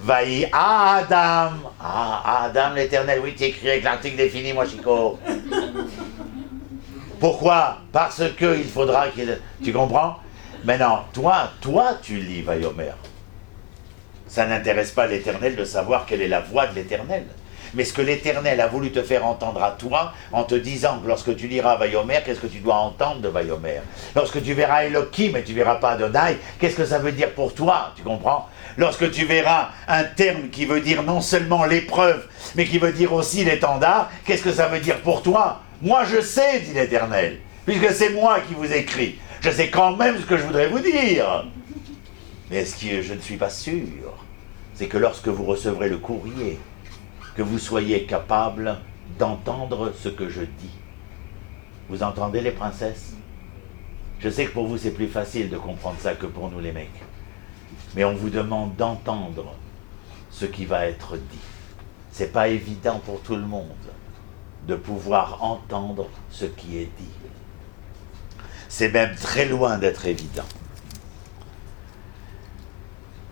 Vaï Adam. Ah, Adam l'Éternel, oui, tu écris avec l'article défini, Moshiko. Pourquoi? Parce que il faudra qu'il... Tu comprends? Maintenant, toi, tu lis Vayomer. Ça n'intéresse pas l'Éternel de savoir quelle est la voix de l'Éternel. Mais ce que l'Éternel a voulu te faire entendre à toi, en te disant que lorsque tu liras Vayomer, qu'est-ce que tu dois entendre de Vayomer? Lorsque tu verras Elohim et tu verras pas Adonai, qu'est-ce que ça veut dire pour toi? Tu comprends? Lorsque tu verras un terme qui veut dire non seulement l'épreuve, mais qui veut dire aussi l'étendard, qu'est-ce que ça veut dire pour toi? Moi je sais, dit l'Éternel, puisque c'est moi qui vous écris. Je sais quand même ce que je voudrais vous dire. Mais ce que je ne suis pas sûr, c'est que lorsque vous recevrez le courrier, que vous soyez capable d'entendre ce que je dis. Vous entendez les princesses? Je sais que pour vous c'est plus facile de comprendre ça que pour nous les mecs. Mais on vous demande d'entendre ce qui va être dit. C'est pas évident pour tout le monde de pouvoir entendre ce qui est dit. C'est même très loin d'être évident.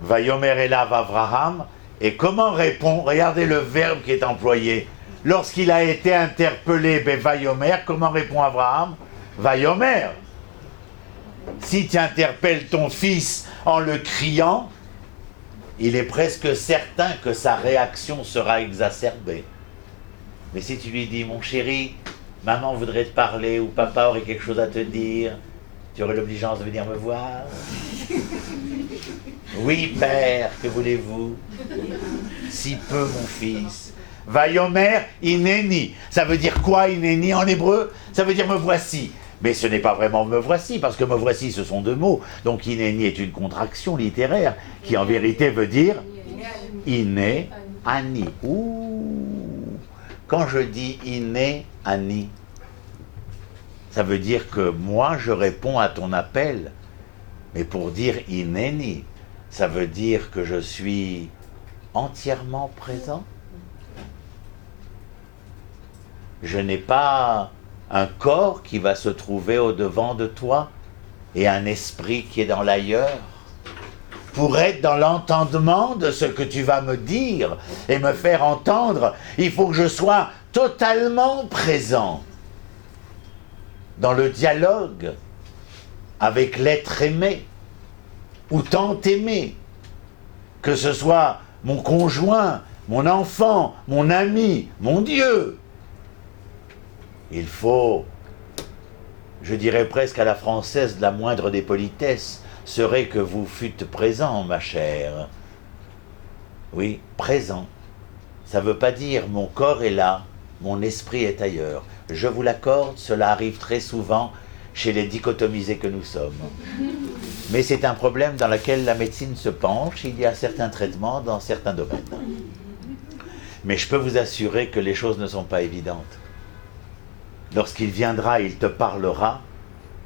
Vayomer elav Avraham. Et comment répond? Regardez le verbe qui est employé. Lorsqu'il a été interpellé, Vayomer, comment répond Abraham? Vayomer. Si tu interpelles ton fils en le criant, il est presque certain que sa réaction sera exacerbée. Mais si tu lui dis, mon chéri, maman voudrait te parler ou papa aurait quelque chose à te dire, tu aurais l'obligeance de venir me voir. Oui, père, que voulez-vous? Si peu, mon fils. Vayomer ineni. Ça veut dire quoi, ineni, en hébreu? Ça veut dire me voici. Mais ce n'est pas vraiment me voici, parce que me voici, ce sont deux mots. Donc ineni est une contraction littéraire qui en vérité veut dire iné ani. Ouh. Quand je dis iné ani, ça veut dire que moi je réponds à ton appel. Mais pour dire ineni, ça veut dire que je suis entièrement présent. Je n'ai pas un corps qui va se trouver au-devant de toi et un esprit qui est dans l'ailleurs. Pour être dans l'entendement de ce que tu vas me dire et me faire entendre, il faut que je sois totalement présent dans le dialogue avec l'être aimé ou tant aimé, que ce soit mon conjoint, mon enfant, mon ami, mon Dieu. Il faut, je dirais presque à la française, la moindre des politesses serait que vous fûtes présent, ma chère. Oui, présent. Ça ne veut pas dire mon corps est là, mon esprit est ailleurs. Je vous l'accorde, cela arrive très souvent chez les dichotomisés que nous sommes. Mais c'est un problème dans lequel la médecine se penche, il y a certains traitements dans certains domaines. Mais je peux vous assurer que les choses ne sont pas évidentes. Lorsqu'il viendra, il te parlera,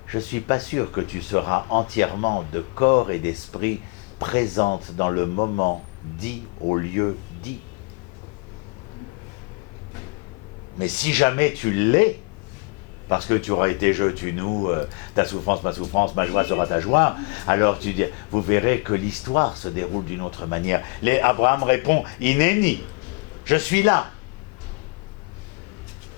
je ne suis pas sûr que tu seras entièrement de corps et d'esprit présente dans le moment dit au lieu dit. Mais si jamais tu l'es, parce que tu auras été je, tu, nous, ta souffrance, ma joie sera ta joie, alors vous verrez que l'histoire se déroule d'une autre manière. Abraham répond, Inéni, je suis là.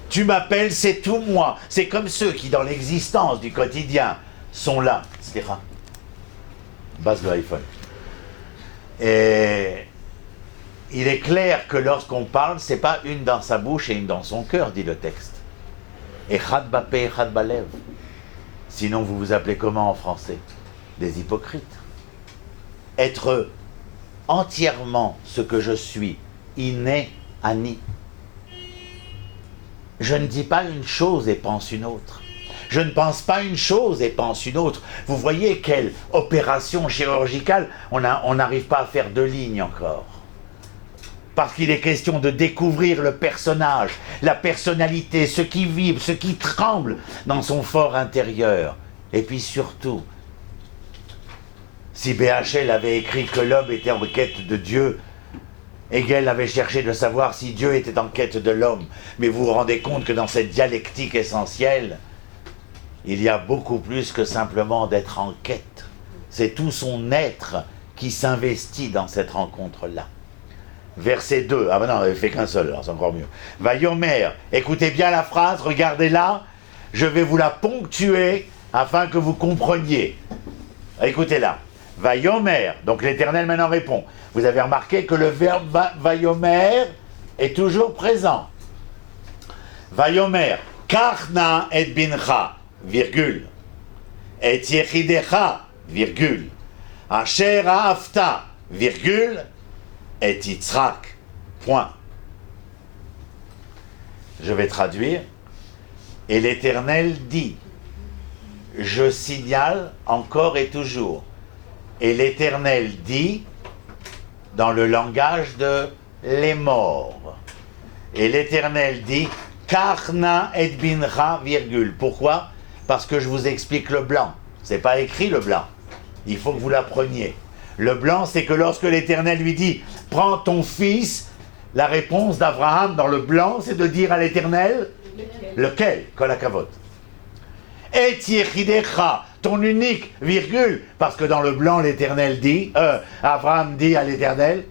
Tu m'appelles, c'est tout moi. C'est comme ceux qui, dans l'existence du quotidien, sont là. Slicha. Base le iPhone. Et il est clair que lorsqu'on parle, c'est pas une dans sa bouche et une dans son cœur, dit le texte. Echad bapé, echad balev. Sinon, vous vous appelez comment en français? Des hypocrites. Être entièrement ce que je suis, iné, ani. Je ne dis pas une chose et pense une autre. Je ne pense pas une chose et pense une autre. Vous voyez quelle opération chirurgicale, on n'arrive pas à faire 2 lignes encore. Parce qu'il est question de découvrir le personnage, la personnalité, ce qui vibre, ce qui tremble dans son fort intérieur. Et puis surtout, si BHL avait écrit que l'homme était en quête de Dieu, Hegel avait cherché de savoir si Dieu était en quête de l'homme. Mais vous vous rendez compte que dans cette dialectique essentielle, il y a beaucoup plus que simplement d'être en quête. C'est tout son être qui s'investit dans cette rencontre-là. Verset 2. Ah ben non, il fait qu'un seul, alors c'est encore mieux. Vayomer, écoutez bien la phrase, regardez-la. Je vais vous la ponctuer afin que vous compreniez. Écoutez-la. Vayomer, donc l'Éternel maintenant répond. Vous avez remarqué que le verbe vayomer est toujours présent. Vayomer, karna et bincha, virgule, et yechidecha, virgule, asher ha'afta, virgule, et Yitzhak, point. Je vais traduire. Et l'Éternel dit, je signale encore et toujours. Et l'Éternel dit, dans le langage de les morts. Et l'Éternel dit, Karna et bincha, virgule. Pourquoi? Parce que je vous explique le blanc. C'est pas écrit le blanc. Il faut que vous l'appreniez. Le blanc, c'est que lorsque l'Éternel lui dit, prends ton fils, la réponse d'Abraham dans le blanc, c'est de dire à l'Éternel, lequel? Kol hakavod. Et yechidecha, ton unique, virgule, parce que dans le blanc, l'Éternel dit, Abraham dit à l'Éternel,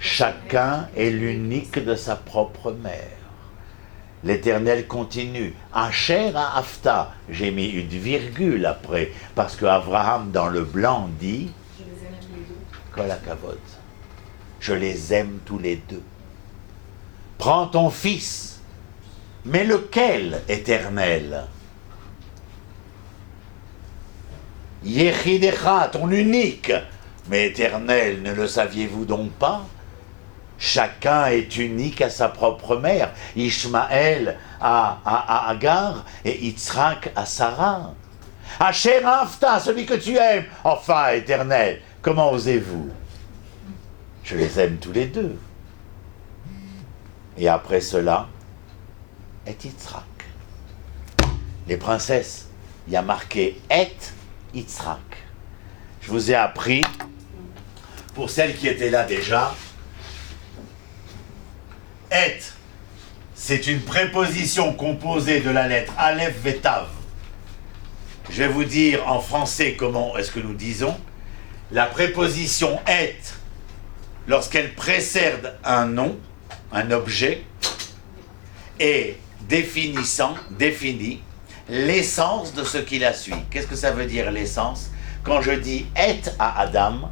chacun est l'unique de sa propre mère. L'Éternel continue, Asher ha'afta, j'ai mis une virgule après, parce que Abraham dans le blanc dit, Kol hakavod, je les aime tous les deux. Prends ton fils, mais lequel, Éternel? Yechidecha, ton unique. Mais Éternel, ne le saviez-vous donc pas? Chacun est unique à sa propre mère. Ishmaël à Agar et Yitzhak à Sarah. Asher ha'afta, celui que tu aimes. Enfin, Éternel, comment osez-vous? Je les aime tous les deux. Et après cela, et Yitzhak. Les princesses, il y a marqué et Yitzhak. Je vous ai appris, pour celles qui étaient là déjà, et, c'est une préposition composée de la lettre Aleph Vetav. Je vais vous dire en français comment est-ce que nous disons. La préposition et, lorsqu'elle précède un nom, un objet, et définit l'essence de ce qui la suit. Qu'est-ce que ça veut dire l'essence? Quand je dis et à Adam,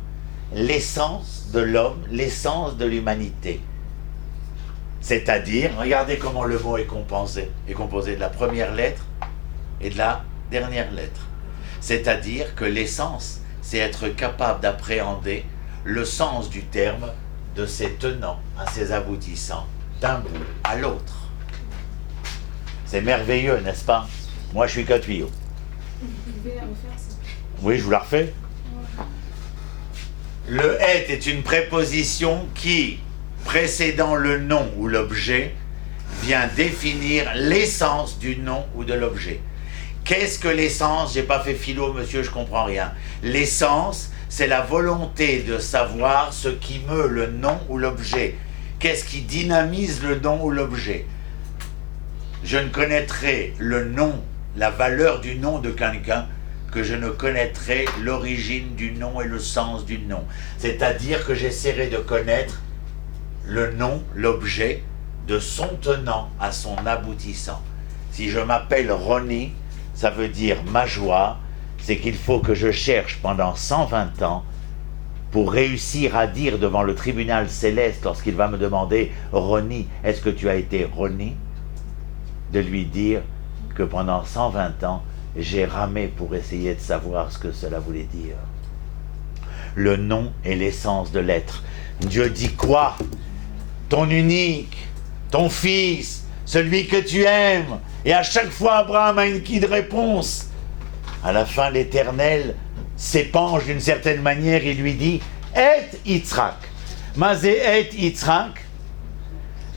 l'essence de l'homme, l'essence de l'humanité. C'est-à-dire, regardez comment le mot est composé de la première lettre et de la dernière lettre. C'est-à-dire que l'essence, c'est être capable d'appréhender le sens du terme de ses tenants à ses aboutissants, d'un bout à l'autre. C'est merveilleux, n'est-ce pas? Moi, je suis qu'un tuyau. Vous pouvez la refaire, ça? Oui, je vous la refais. Le et est une préposition qui, précédant le nom ou l'objet, vient définir l'essence du nom ou de l'objet. Qu'est-ce que l'essence? J'ai pas fait philo, monsieur, je comprends rien. L'essence, c'est la volonté de savoir ce qui meut le nom ou l'objet. Qu'est-ce qui dynamise le nom ou l'objet? Je ne connaîtrai le nom, la valeur du nom de quelqu'un que je ne connaîtrai l'origine du nom et le sens du nom. C'est-à-dire que j'essaierai de connaître le nom, l'objet, de son tenant à son aboutissant. Si je m'appelle Ronnie, ça veut dire ma joie. c'est qu'il faut que je cherche pendant 120 ans pour réussir à dire devant le tribunal céleste, lorsqu'il va me demander « Roni, est-ce que tu as été Roni ?» de lui dire que pendant 120 ans, j'ai ramé pour essayer de savoir ce que cela voulait dire. Le nom est l'essence de l'être. Dieu dit quoi? Ton unique, ton fils, celui que tu aimes. Et à chaque fois, Abraham a une qui de réponse. À la fin, l'Éternel s'épanche d'une certaine manière, il lui dit « Et Yitzhak ». Mazé et Yitzhak,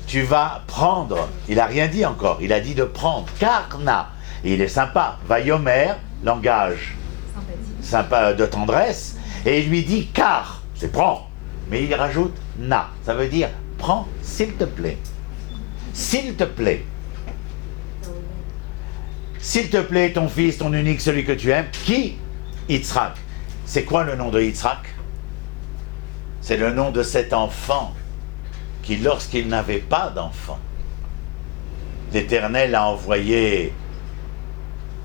tu vas prendre. Il n'a rien dit encore, il a dit de prendre. Karna. Et il est sympa. Vayomer, langage sympa de tendresse. Et il lui dit car, c'est prends. Mais il rajoute na. Ça veut dire prends, s'il te plaît. S'il te plaît. S'il te plaît, ton fils, ton unique, celui que tu aimes. Qui? Yitzhak. C'est quoi le nom de Yitzhak? C'est le nom de cet enfant qui, lorsqu'il n'avait pas d'enfant, l'Éternel a envoyé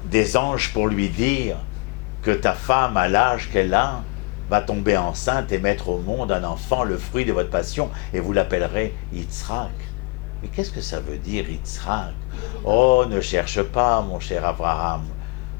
des anges pour lui dire que ta femme, à l'âge qu'elle a, va tomber enceinte et mettre au monde un enfant, le fruit de votre passion, et vous l'appellerez Yitzhak. Mais qu'est-ce que ça veut dire, Yitzhak? Oh, ne cherche pas, mon cher Abraham.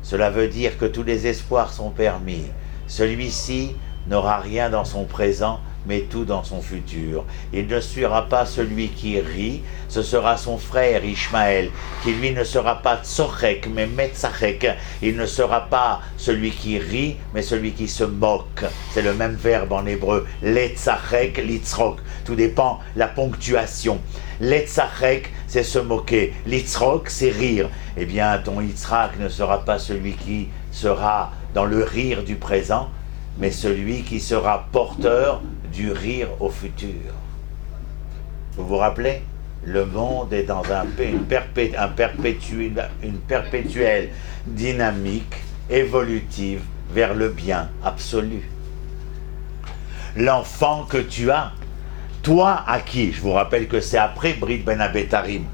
Cela veut dire que tous les espoirs sont permis. Celui-ci n'aura rien dans son présent, mais tout dans son futur. Il ne sera pas celui qui rit, ce sera son frère Ishmaël, qui lui ne sera pas Tsochek, mais Metzachek. Il ne sera pas celui qui rit, mais celui qui se moque. C'est le même verbe en hébreu, Letzachek, Litzrok. Tout dépend la ponctuation. Letzachek, c'est se moquer. Litzrok, c'est rire. Eh bien, ton Yitzhak ne sera pas celui qui sera dans le rire du présent, mais celui qui sera porteur du rire au futur. Vous vous rappelez? Le monde est dans une perpétuelle dynamique évolutive vers le bien absolu. L'enfant que tu as, toi à qui? Je vous rappelle que c'est après Brit Ben Abetarim.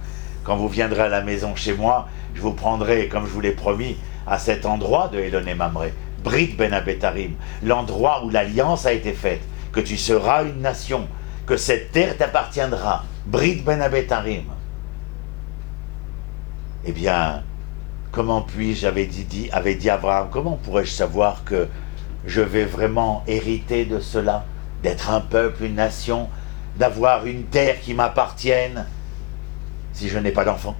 Quand vous viendrez à la maison chez moi, je vous prendrai, comme je vous l'ai promis, à cet endroit de Elon et Mamré, Brit Ben Abetarim, l'endroit où l'alliance a été faite, que tu seras une nation, que cette terre t'appartiendra, Brit Ben Abetarim. Eh bien, comment puis-je, avait dit Abraham, comment pourrais-je savoir que je vais vraiment hériter de cela, d'être un peuple, une nation, d'avoir une terre qui m'appartienne, si je n'ai pas d'enfant?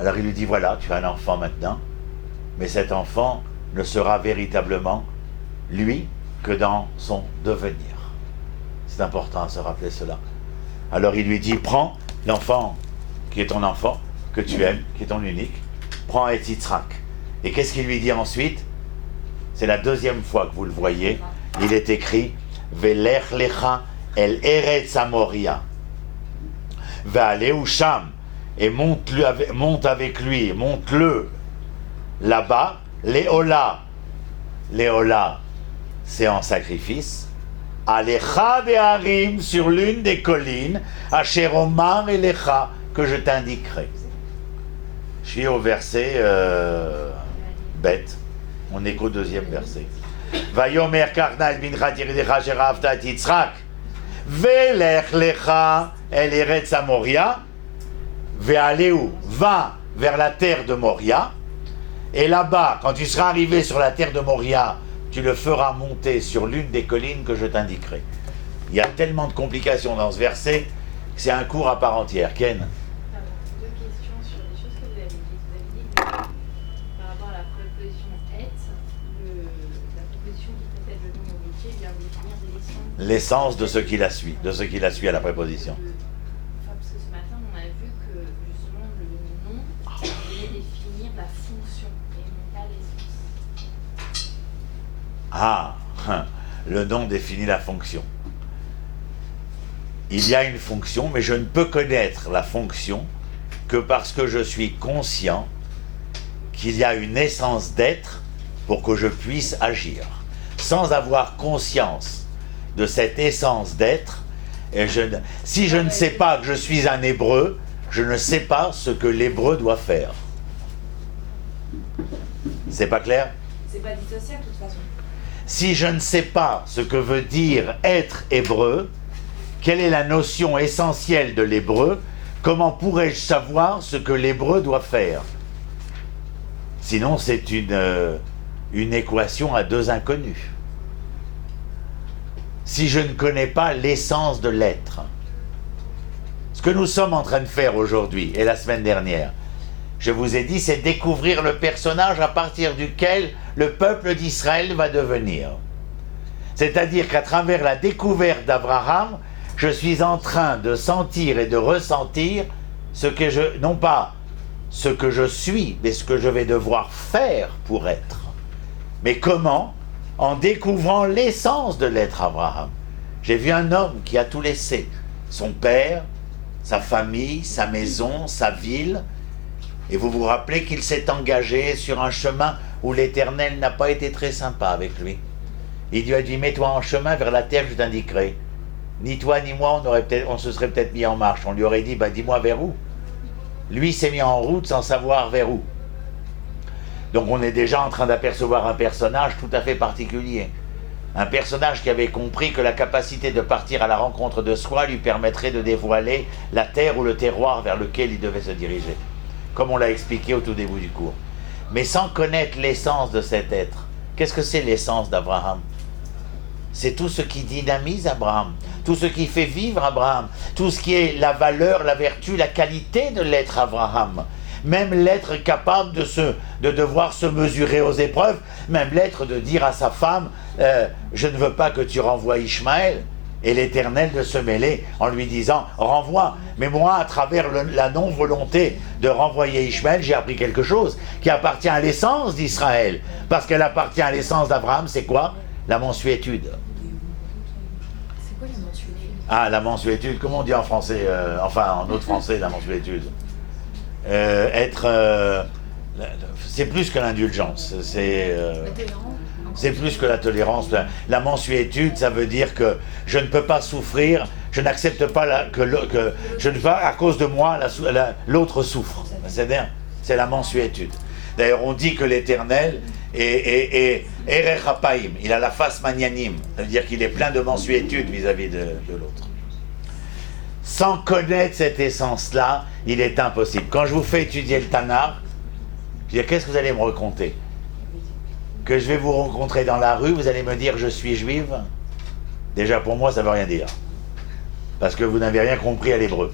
Alors il lui dit, voilà, tu as un enfant maintenant, mais cet enfant ne sera véritablement lui que dans son devenir. C'est important à se rappeler cela. Alors il lui dit, prends l'enfant qui est ton enfant, que tu aimes, qui est ton unique, prends et Yitzhak. Et qu'est-ce qu'il lui dit ensuite? C'est la deuxième fois que vous le voyez. Il est écrit, Velech lecha el eretz Amoria. Ve'aleu sham. Et monte avec lui, monte-le là-bas, Léola. Léola, c'est en sacrifice. Alecha be'arim, sur l'une des collines, Asher omar elecha, que je t'indiquerai. Je suis au verset bête. On est qu'au deuxième verset. Vayomer karnal bincha tiridecha sheravta et Yitzhak. Velech lecha el eretz Amoria. Ve'aleu, va vers la terre de Moria, et là-bas, quand tu seras arrivé sur la terre de Moria, tu le feras monter sur l'une des collines que je t'indiquerai. Il y a tellement de complications dans ce verset que c'est un cours à part entière. Ken? Deux questions sur les choses que vous avez dites. Vous avez dit que par rapport à la préposition et, la préposition qui précède le nom héritier vient définir L'essence de ce qui la suit, à la préposition. Parce que ce matin, on a vu que justement le nom venait définir la fonction et non pas l'essence. Ah, le nom définit la fonction. Il y a une fonction, mais je ne peux connaître la fonction que parce que je suis conscient qu'il y a une essence d'être pour que je puisse agir. Sans avoir conscience de cette essence d'être, si je ne sais pas que je suis un hébreu, je ne sais pas ce que l'hébreu doit faire. C'est pas clair? C'est pas dissociable de toute façon. Si je ne sais pas ce que veut dire être hébreu, quelle est la notion essentielle de l'hébreu, comment pourrais-je savoir ce que l'hébreu doit faire? Sinon, c'est une équation à deux inconnus. Si je ne connais pas l'essence de l'être, ce que nous sommes en train de faire aujourd'hui et la semaine dernière, je vous ai dit, c'est découvrir le personnage à partir duquel le peuple d'Israël va devenir. C'est-à-dire qu'à travers la découverte d'Abraham, je suis en train de sentir et de ressentir ce que je, non pas ce que je suis, mais ce que je vais devoir faire pour être. Mais comment? En découvrant l'essence de l'être Abraham. J'ai vu un homme qui a tout laissé. Son père, sa famille, sa maison, sa ville. Et vous vous rappelez qu'il s'est engagé sur un chemin où l'Éternel n'a pas été très sympa avec lui. Il lui a dit, mets-toi en chemin vers la terre que je t'indiquerai. Ni toi ni moi, on se serait peut-être mis en marche. On lui aurait dit, bah, dis-moi vers où. Lui s'est mis en route sans savoir vers où. Donc on est déjà en train d'apercevoir un personnage tout à fait particulier. Un personnage qui avait compris que la capacité de partir à la rencontre de soi lui permettrait de dévoiler la terre ou le terroir vers lequel il devait se diriger. Comme on l'a expliqué au tout début du cours. Mais sans connaître l'essence de cet être. Qu'est-ce que c'est l'essence d'Abraham? C'est tout ce qui dynamise Abraham, tout ce qui fait vivre Abraham, tout ce qui est la valeur, la vertu, la qualité de l'être Abraham. Même l'être capable de devoir se mesurer aux épreuves, même l'être de dire à sa femme, je ne veux pas que tu renvoies Ishmaël, et l'Éternel de se mêler en lui disant, renvoie. Mais moi, à travers la non-volonté de renvoyer Ishmaël, j'ai appris quelque chose qui appartient à l'essence d'Israël, parce qu'elle appartient à l'essence d'Abraham, c'est quoi? La mansuétude. C'est quoi la mensuétude? Ah, la mansuétude, comment on dit en français, enfin en autre français, la mansuétude? C'est plus que l'indulgence, c'est plus que la tolérance. La mansuétude, ça veut dire que je ne peux pas souffrir, je n'accepte pas que je ne veux pas, à cause de moi, l'autre souffre. C'est la mansuétude. D'ailleurs, on dit que l'Éternel est Erechapaim, il a la face magnanime, c'est-à-dire qu'il est plein de mansuétude vis-à-vis de l'autre. Sans connaître cette essence-là, il est impossible. Quand je vous fais étudier le Tanakh, je dis, qu'est-ce que vous allez me raconter? Que je vais vous rencontrer dans la rue, vous allez me dire je suis juive? Déjà pour moi ça ne veut rien dire. Parce que vous n'avez rien compris à l'hébreu.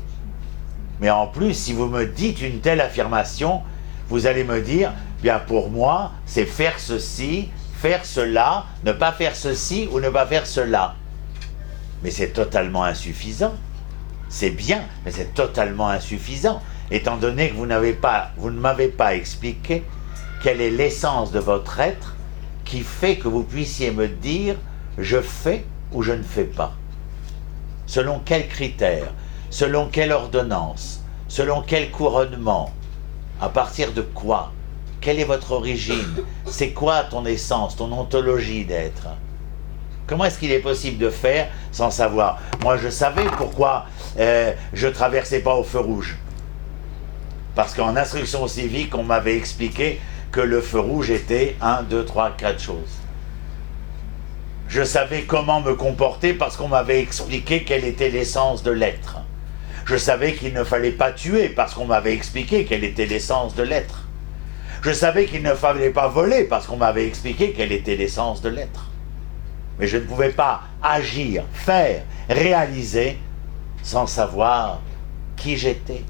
Mais en plus, si vous me dites une telle affirmation, vous allez me dire, bien pour moi, c'est faire ceci, faire cela, ne pas faire ceci ou ne pas faire cela. Mais c'est totalement insuffisant. C'est bien, mais c'est totalement insuffisant, étant donné que vous ne m'avez pas expliqué quelle est l'essence de votre être qui fait que vous puissiez me dire je fais ou je ne fais pas. Selon quels critères, selon quelle ordonnance, selon quel couronnement, à partir de quoi, quelle est votre origine, c'est quoi ton essence, ton ontologie d'être? Comment est-ce qu'il est possible de faire sans savoir? Moi, je savais pourquoi je ne traversais pas au feu rouge. Parce qu'en instruction civique, on m'avait expliqué que le feu rouge était 1, 2, 3, 4 choses. Je savais comment me comporter parce qu'on m'avait expliqué quelle était l'essence de l'être. Je savais qu'il ne fallait pas tuer parce qu'on m'avait expliqué quelle était l'essence de l'être. Je savais qu'il ne fallait pas voler parce qu'on m'avait expliqué quelle était l'essence de l'être. Mais je ne pouvais pas agir, faire, réaliser sans savoir qui j'étais.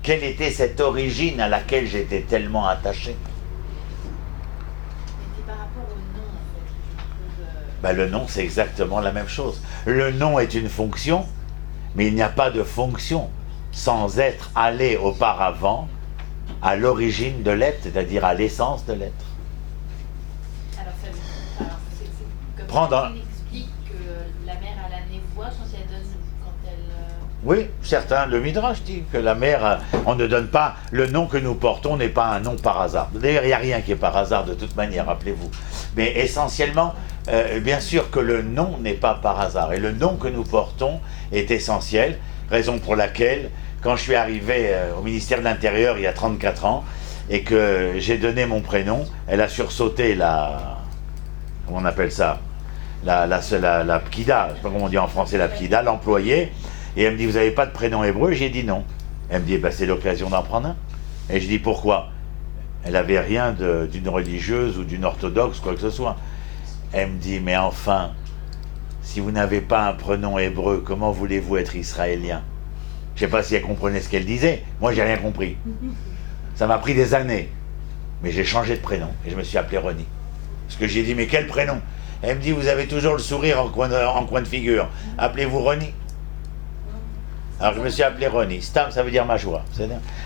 Quelle était cette origine à laquelle j'étais tellement attaché. Et par rapport au nom, en fait, Le nom, c'est exactement la même chose. Le nom est une fonction, mais il n'y a pas de fonction sans être allé auparavant à l'origine de l'être, c'est-à-dire à l'essence de l'être. Alors, c'est comme Prends dans- il explique que la mère a la névoie quand elle donne quand elle. Oui, certains, le Midrash dit que la mère, on ne donne pas, le nom que nous portons n'est pas un nom par hasard. D'ailleurs, il n'y a rien qui est par hasard de toute manière, rappelez-vous. Mais essentiellement, bien sûr que le nom n'est pas par hasard. Et le nom que nous portons est essentiel, raison pour laquelle, quand je suis arrivé au ministère de l'Intérieur il y a 34 ans, et que j'ai donné mon prénom, elle a sursauté la... Comment on appelle ça? La pkida, je sais pas comment on dit en français, la pkida, l'employé. Et elle me dit, vous n'avez pas de prénom hébreu? J'ai dit non. Elle me dit, bah, c'est l'occasion d'en prendre un. Et je dis, pourquoi? Elle n'avait rien d'une religieuse ou d'une orthodoxe, quoi que ce soit. Elle me dit, mais enfin, si vous n'avez pas un prénom hébreu, comment voulez-vous être israélien? Je ne sais pas si elle comprenait ce qu'elle disait. Moi, j'ai rien compris. Ça m'a pris des années. Mais j'ai changé de prénom et je me suis appelé Ronnie. Parce que j'ai dit, mais quel prénom? Elle me dit, vous avez toujours le sourire en coin de figure. Appelez-vous Ronnie. Alors je me suis appelé Ronnie. Stam, ça veut dire ma joie.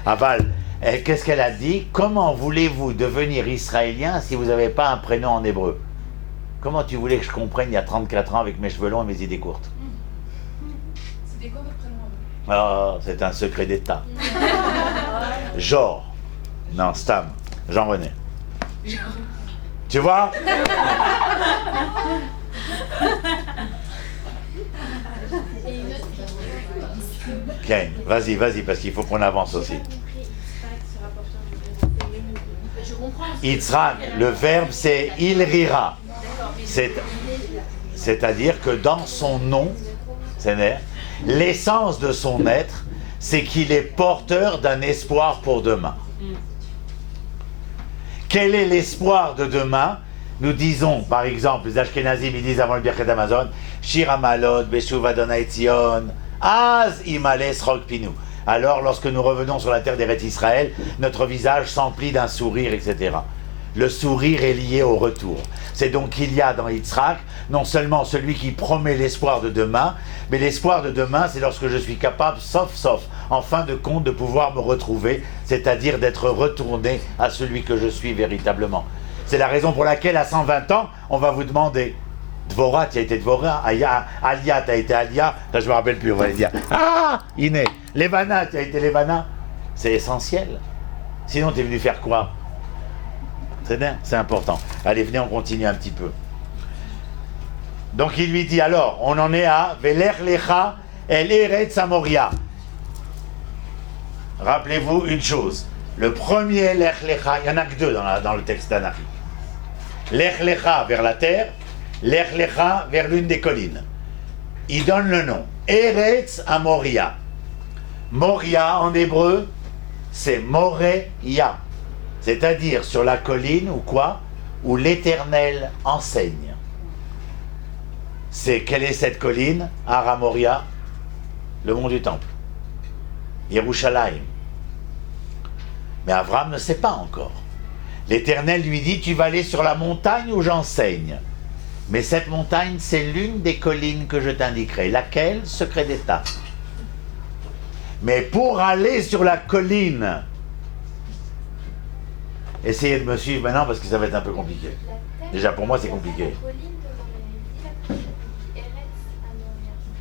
Aval, qu'est-ce qu'elle a dit? Comment voulez-vous devenir israélien si vous n'avez pas un prénom en hébreu? Comment tu voulais que je comprenne il y a 34 ans avec mes cheveux longs et mes idées courtes? C'était quoi votre prénom? Ah, c'est un secret d'État. Genre. Non, Stam. Jean-René. Tu vois? Et une autre question. Ken, vas-y, parce qu'il faut qu'on avance aussi. J'ai pas compris Yitzhak, ce rapporteur du verbe. Je comprends. Yitzhak, le verbe c'est il rira. C'est-à-dire que dans son nom, l'essence de son être, c'est qu'il est porteur d'un espoir pour demain. Quel est l'espoir de demain? Nous disons, par exemple, les Ashkenazim, ils disent avant le Birkat Hamazon, Shir Hamalot, Beshuv Adonai Tzion, Az Imales Rok Pinu. Alors, lorsque nous revenons sur la terre d'Eretz Israël, notre visage s'emplit d'un sourire, etc. Le sourire est lié au retour. C'est donc qu'il y a dans Yitzhak, non seulement celui qui promet l'espoir de demain, mais l'espoir de demain, c'est lorsque je suis capable, sauf, en fin de compte, de pouvoir me retrouver, c'est-à-dire d'être retourné à celui que je suis véritablement. C'est la raison pour laquelle, à 120 ans, on va vous demander, Dvorah, tu as été Dvorah, Alia, tu as été Alia, là je me rappelle plus, on va les dire, ah, Iné, Levana, tu as été Levana, c'est essentiel. Sinon, tu es venu faire quoi? C'est bien, c'est important. Allez, venez, on continue un petit peu. Donc il lui dit alors, on en est à Veler Lecha El Eretz Amoria. Rappelez-vous une chose, le premier Lech Lecha, il n'y en a que deux dans le texte d'Anachi. Lech Lecha vers la terre, Lech Lecha vers l'une des collines. Il donne le nom, Eretz Amoria. Moria en hébreu, c'est Moreya. C'est-à-dire sur la colline ou quoi? Où l'Éternel enseigne. Quelle est cette colline? Har Moria, le mont du Temple. Yerushalayim. Mais Abraham ne sait pas encore. L'Éternel lui dit, tu vas aller sur la montagne où j'enseigne. Mais cette montagne, c'est l'une des collines que je t'indiquerai. Laquelle? Secret d'État. Mais pour aller sur la colline, essayez de me suivre maintenant parce que ça va être un peu compliqué. Déjà pour moi c'est compliqué.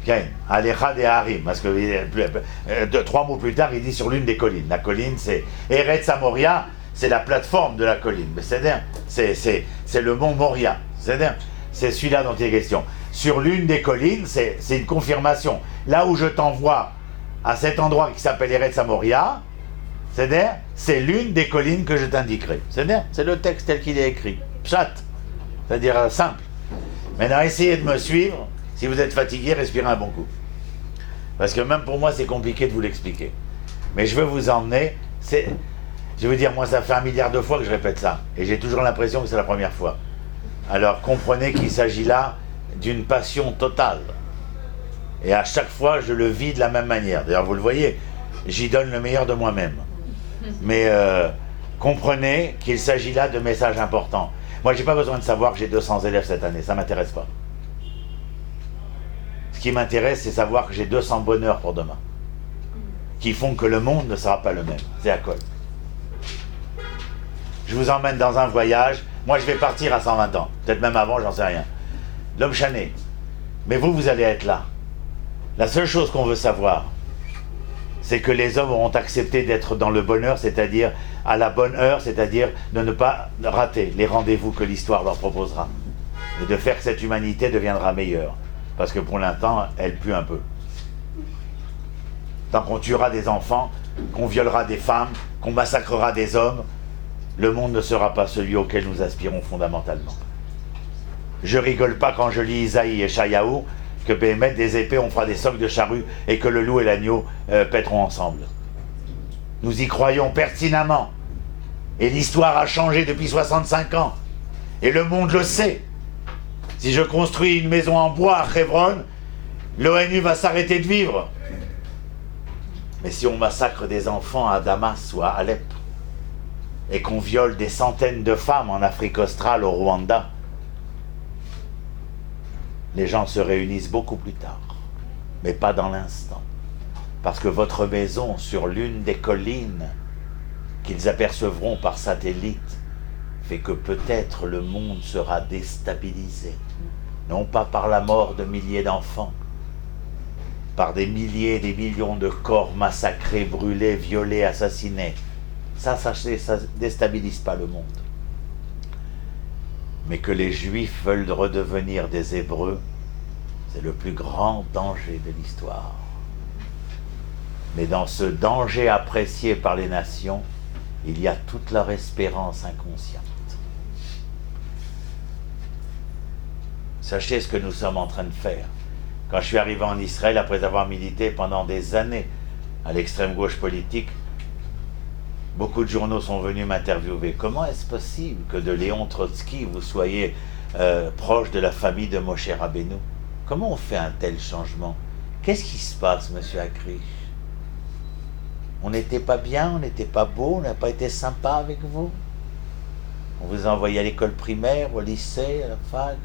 Ken, Alecha de Harim, parce que 3 mots plus tard il dit sur l'une des collines. La colline c'est Eretz Amoria, c'est la plateforme de la colline. Mais c'est le mont Moria. C'est celui-là dont il est question. Sur l'une des collines, c'est une confirmation. Là où je t'envoie à cet endroit qui s'appelle Eretz Amoria, c'est l'une des collines que je t'indiquerai. C'est le texte tel qu'il est écrit. Pshat, c'est-à-dire simple. Maintenant, essayez de me suivre. Si vous êtes fatigué, respirez un bon coup. Parce que même pour moi, c'est compliqué de vous l'expliquer. Mais je veux vous emmener. Je veux dire, moi, ça fait 1 milliard de fois que je répète ça. Et j'ai toujours l'impression que c'est la première fois. Alors, comprenez qu'il s'agit là d'une passion totale. Et à chaque fois, je le vis de la même manière. D'ailleurs, vous le voyez, j'y donne le meilleur de moi-même. Mais comprenez qu'il s'agit là de messages importants. Moi, j'ai pas besoin de savoir que j'ai 200 élèves cette année, ça m'intéresse pas. Ce qui m'intéresse, c'est savoir que j'ai 200 bonheurs pour demain, qui font que le monde ne sera pas le même. C'est à quoi? Je vous emmène dans un voyage. Moi, je vais partir à 120 ans, peut-être même avant, j'en sais rien. L'homme chané. Mais vous allez être là. La seule chose qu'on veut savoir, c'est que les hommes auront accepté d'être dans le bonheur, c'est-à-dire à la bonne heure, c'est-à-dire de ne pas rater les rendez-vous que l'histoire leur proposera. Et de faire que cette humanité deviendra meilleure. Parce que pour l'instant, elle pue un peu. Tant qu'on tuera des enfants, qu'on violera des femmes, qu'on massacrera des hommes, le monde ne sera pas celui auquel nous aspirons fondamentalement. Je rigole pas quand je lis Isaïe et Shayahu que Béhémet, des épées, on fera des socs de charrue et que le loup et l'agneau pèteront ensemble. Nous y croyons pertinemment. Et l'histoire a changé depuis 65 ans. Et le monde le sait. Si je construis une maison en bois à Hebron, l'ONU va s'arrêter de vivre. Mais si on massacre des enfants à Damas ou à Alep, et qu'on viole des centaines de femmes en Afrique australe, au Rwanda, les gens se réunissent beaucoup plus tard, mais pas dans l'instant. Parce que votre maison, sur l'une des collines qu'ils apercevront par satellite, fait que peut-être le monde sera déstabilisé, non pas par la mort de milliers d'enfants, par des milliers et des millions de corps massacrés, brûlés, violés, assassinés. Ça déstabilise pas le monde. Mais que les Juifs veulent redevenir des Hébreux, c'est le plus grand danger de l'histoire. Mais dans ce danger apprécié par les nations, il y a toute leur espérance inconsciente. Sachez ce que nous sommes en train de faire. Quand je suis arrivé en Israël, après avoir milité pendant des années à l'extrême gauche politique, beaucoup de journaux sont venus m'interviewer. Comment est-ce possible que de Léon Trotsky, vous soyez proche de la famille de Moshe Rabbeinu? Comment on fait un tel changement? Qu'est-ce qui se passe, monsieur Akrish? On n'était pas bien, on n'était pas beau, on n'a pas été sympa avec vous? On vous a envoyé à l'école primaire, au lycée, à la fac,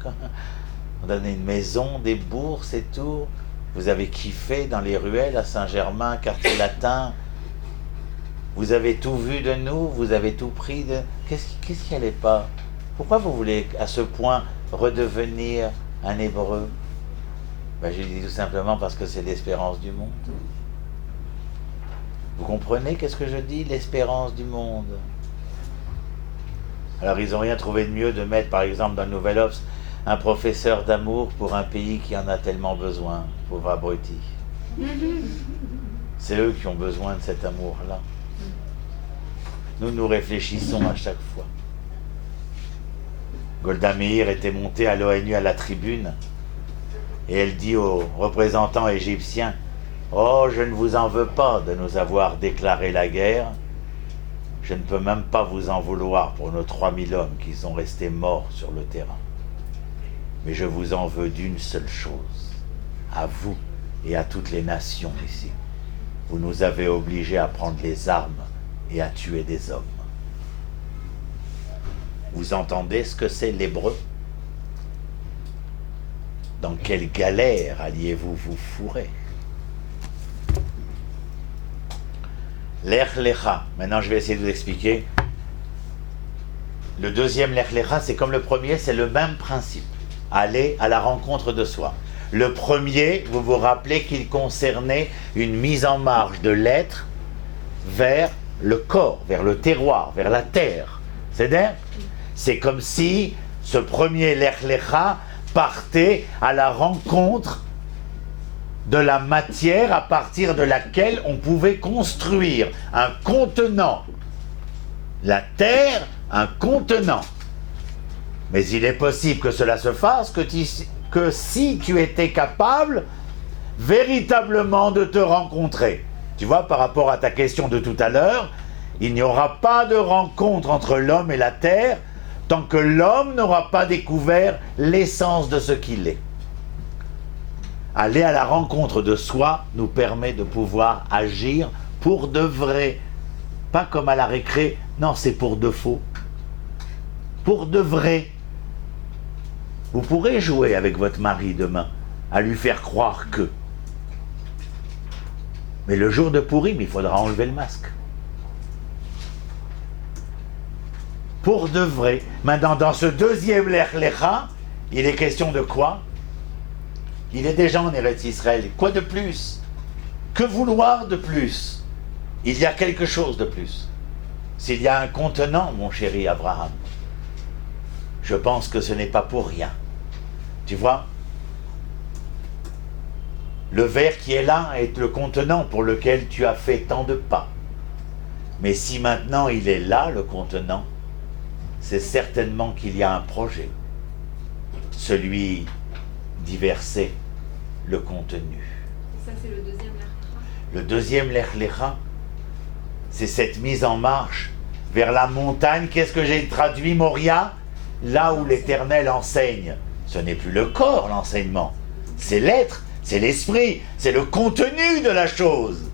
on donnait une maison, des bourses et tout. Vous avez kiffé dans les ruelles à Saint-Germain, quartier latin. Vous avez tout vu de nous, vous avez tout pris de... Qu'est-ce qui n'allait pas? Pourquoi vous voulez à ce point redevenir un Hébreu? Ben, je dis tout simplement parce que c'est l'espérance du monde. Vous comprenez qu'est-ce que je dis? L'espérance du monde. Alors ils n'ont rien trouvé de mieux de mettre par exemple dans le Nouvel Obs un professeur d'amour pour un pays qui en a tellement besoin, pauvre abruti. C'est eux qui ont besoin de cet amour-là. Nous réfléchissons à chaque fois. Golda Meir était montée à l'ONU à la tribune et elle dit aux représentants égyptiens: « Oh, je ne vous en veux pas de nous avoir déclaré la guerre. Je ne peux même pas vous en vouloir pour nos 3000 hommes qui sont restés morts sur le terrain. Mais je vous en veux d'une seule chose, à vous et à toutes les nations ici. Vous nous avez obligés à prendre les armes et à tuer des hommes. » Vous entendez ce que c'est l'hébreu? Dans quelle galère alliez-vous vous fourrer? Lech Lecha. Maintenant, je vais essayer de vous expliquer. Le deuxième Lech Lecha, c'est comme le premier, c'est le même principe. Aller à la rencontre de soi. Le premier, vous vous rappelez qu'il concernait une mise en marche de l'être vers le corps, vers le terroir, vers la terre. C'est comme si ce premier Lech Lecha partait à la rencontre de la matière à partir de laquelle on pouvait construire un contenant. La terre, un contenant. Mais il est possible que cela se fasse que si tu étais capable véritablement de te rencontrer. Tu vois, par rapport à ta question de tout à l'heure, il n'y aura pas de rencontre entre l'homme et la terre tant que l'homme n'aura pas découvert l'essence de ce qu'il est. Aller à la rencontre de soi nous permet de pouvoir agir pour de vrai. Pas comme à la récré, non, c'est pour de faux. Pour de vrai. Vous pourrez jouer avec votre mari demain, à lui faire croire que. Mais le jour de Pourim, il faudra enlever le masque. Pour de vrai. Maintenant, dans ce deuxième Lech Lecha, il est question de quoi? Il est déjà en Eretz Israël. Quoi de plus? Que vouloir de plus? Il y a quelque chose de plus. S'il y a un contenant, mon chéri Abraham, je pense que ce n'est pas pour rien. Tu vois? Le verre qui est là est le contenant pour lequel tu as fait tant de pas. Mais si maintenant il est là, le contenant, c'est certainement qu'il y a un projet, celui d'y verser le contenu. Ça, c'est le deuxième Lech Lecha. Le deuxième Lech Lecha, c'est cette mise en marche vers la montagne. Qu'est-ce que j'ai traduit, Moria? Là où l'Éternel enseigne. Ce n'est plus le corps, l'enseignement. C'est l'être, c'est l'esprit, c'est le contenu de la chose.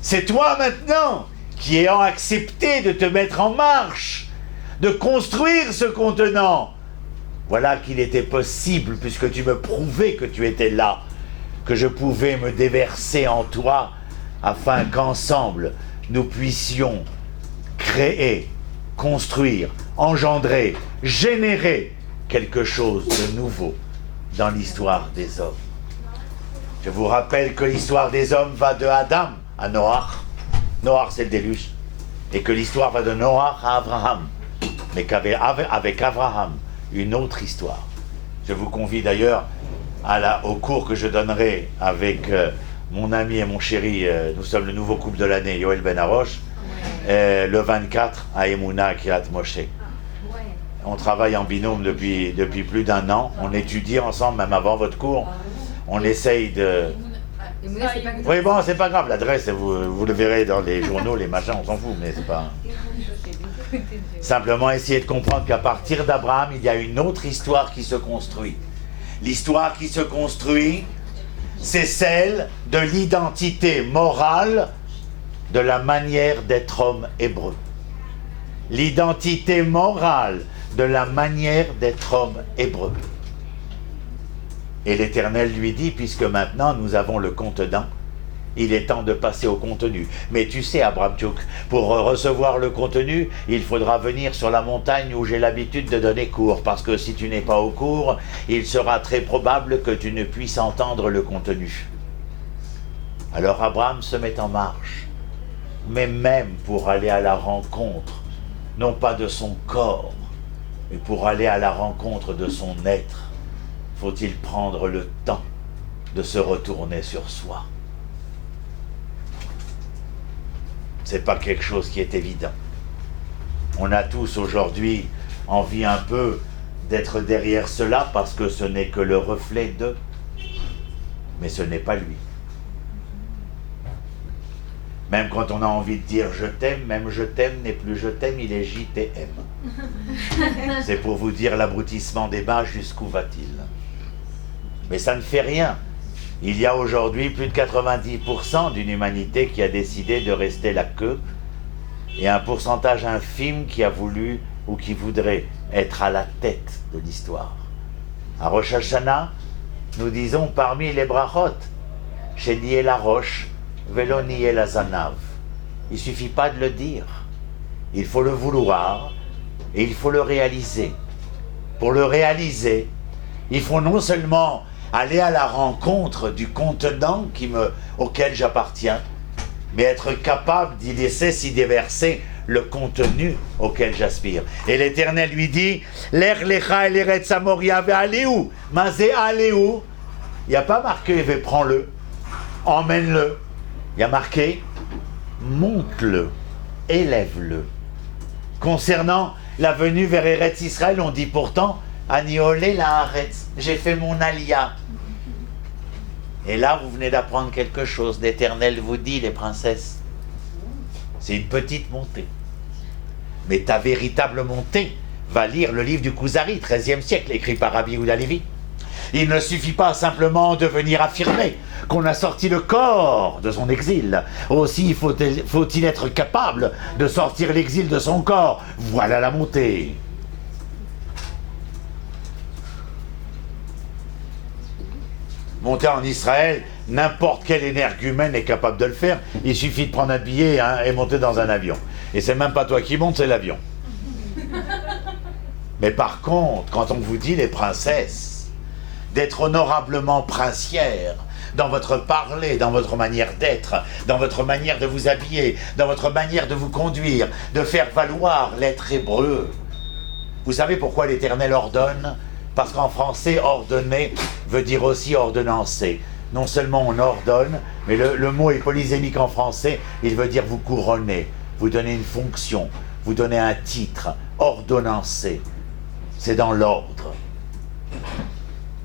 C'est toi maintenant qui ayant accepté de te mettre en marche, de construire ce contenant. Voilà qu'il était possible, puisque tu me prouvais que tu étais là, que je pouvais me déverser en toi, afin qu'ensemble, nous puissions créer, construire, engendrer, générer quelque chose de nouveau dans l'histoire des hommes. Je vous rappelle que l'histoire des hommes va de Adam à Noach. Noach, c'est le déluge. Et que l'histoire va de Noach à Abraham. Mais qu'avec Abraham, une autre histoire. Je vous convie d'ailleurs au cours que je donnerai avec mon ami et mon chéri, nous sommes le nouveau couple de l'année, Yoel Ben Harosh, le 24 à Emouna, Kiryat Moshe. On travaille en binôme depuis plus d'1 an. On étudie ensemble, même avant votre cours. On essaye de... Oui, bon, c'est pas grave, l'adresse, vous le verrez dans les journaux, les machins, on s'en fout, mais c'est pas... Simplement essayer de comprendre qu'à partir d'Abraham, il y a une autre histoire qui se construit. L'histoire qui se construit, c'est celle de l'identité morale de la manière d'être homme hébreu. L'identité morale de la manière d'être homme hébreu. Et l'Éternel lui dit, puisque maintenant nous avons le contenant, il est temps de passer au contenu. Mais tu sais, Abramtchouk, pour recevoir le contenu, il faudra venir sur la montagne où j'ai l'habitude de donner cours, parce que si tu n'es pas au cours, il sera très probable que tu ne puisses entendre le contenu. Alors Abraham se met en marche, mais même pour aller à la rencontre, non pas de son corps, mais pour aller à la rencontre de son être, faut-il prendre le temps de se retourner sur soi. C'est pas quelque chose qui est évident. On a tous aujourd'hui envie un peu d'être derrière cela parce que ce n'est que le reflet d'eux, mais ce n'est pas lui. Même quand on a envie de dire je t'aime, même je t'aime n'est plus je t'aime, il est JTM. C'est pour vous dire l'abrutissement des bas, jusqu'où va-t-il? Mais ça ne fait rien. Il y a aujourd'hui plus de 90% d'une humanité qui a décidé de rester la queue et un pourcentage infime qui a voulu ou qui voudrait être à la tête de l'histoire. À Rosh Hashanah, nous disons parmi les brachot, chez nié la roche, velo nié la zanav. Il ne suffit pas de le dire. Il faut le vouloir et il faut le réaliser. Pour le réaliser, il faut non seulement aller à la rencontre du contenant auquel j'appartiens, mais être capable d'y laisser s'y déverser le contenu auquel j'aspire. Et l'Éternel lui dit, Lech lecha el eretz Moria ve'aleu. Mazé aleu. Il n'y a pas marqué, prends-le, emmène-le. Il y a marqué, monte-le, élève-le. Concernant la venue vers Eretz Israël, on dit pourtant, Ani olé la Haaretz, j'ai fait mon alia. Et là, vous venez d'apprendre quelque chose. L'Éternel vous dit, les princesses, c'est une petite montée. Mais ta véritable montée va lire le livre du Kuzari, 13e siècle, écrit par Rabbi Yehuda Levi. Il ne suffit pas simplement de venir affirmer qu'on a sorti le corps de son exil. Aussi faut-il être capable de sortir l'exil de son corps. Voilà la montée. Monter en Israël, n'importe quel énergumène est capable de le faire. Il suffit de prendre un billet et monter dans un avion. Et c'est même pas toi qui montes, c'est l'avion. Mais par contre, quand on vous dit, les princesses, d'être honorablement princières dans votre parler, dans votre manière d'être, dans votre manière de vous habiller, dans votre manière de vous conduire, de faire valoir l'être hébreu. Vous savez pourquoi l'Éternel ordonne ? Parce qu'en français, ordonner veut dire aussi ordonnancer. Non seulement on ordonne, mais le mot est polysémique en français, il veut dire vous couronner, vous donner une fonction, vous donner un titre. ordonnancé. C'est dans l'ordre.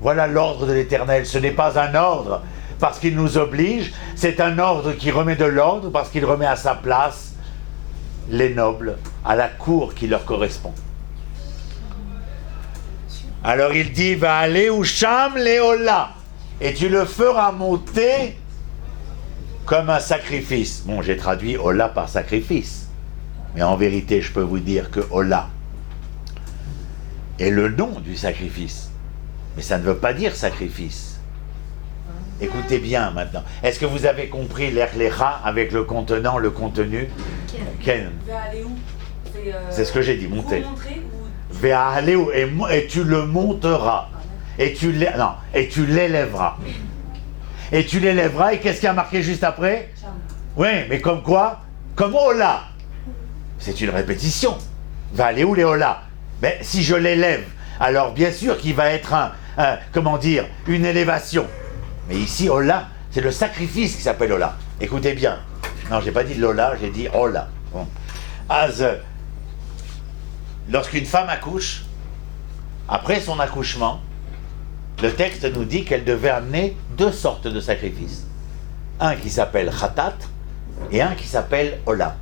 Voilà l'ordre de l'Éternel. Ce n'est pas un ordre parce qu'il nous oblige, c'est un ordre qui remet de l'ordre parce qu'il remet à sa place les nobles à la cour qui leur correspond. Alors il dit, va aller où Sham Léola, et tu le feras monter comme un sacrifice. Bon, j'ai traduit Ola par sacrifice, mais en vérité, je peux vous dire que Ola est le nom du sacrifice, mais ça ne veut pas dire sacrifice. Écoutez bien maintenant. Est-ce que vous avez compris l'Erlecha avec le contenant, le contenu? Ken. Va aller où? C'est ce que j'ai dit, monter. Montrer ou... Va aller où? Et tu le monteras. Et tu l'élèveras. Et tu l'élèveras. Et qu'est-ce qui a marqué juste après? Oui, mais comme quoi? Comme Ola. C'est une répétition. Va aller où les Ola? Mais si je l'élève, alors bien sûr qu'il va être une élévation. Mais ici, Ola, c'est le sacrifice qui s'appelle Ola. Écoutez bien. Non, j'ai pas dit Lola, j'ai dit Ola. Bon. Lorsqu'une femme accouche, après son accouchement, le texte nous dit qu'elle devait amener deux sortes de sacrifices. Un qui s'appelle Khatat et un qui s'appelle Ola.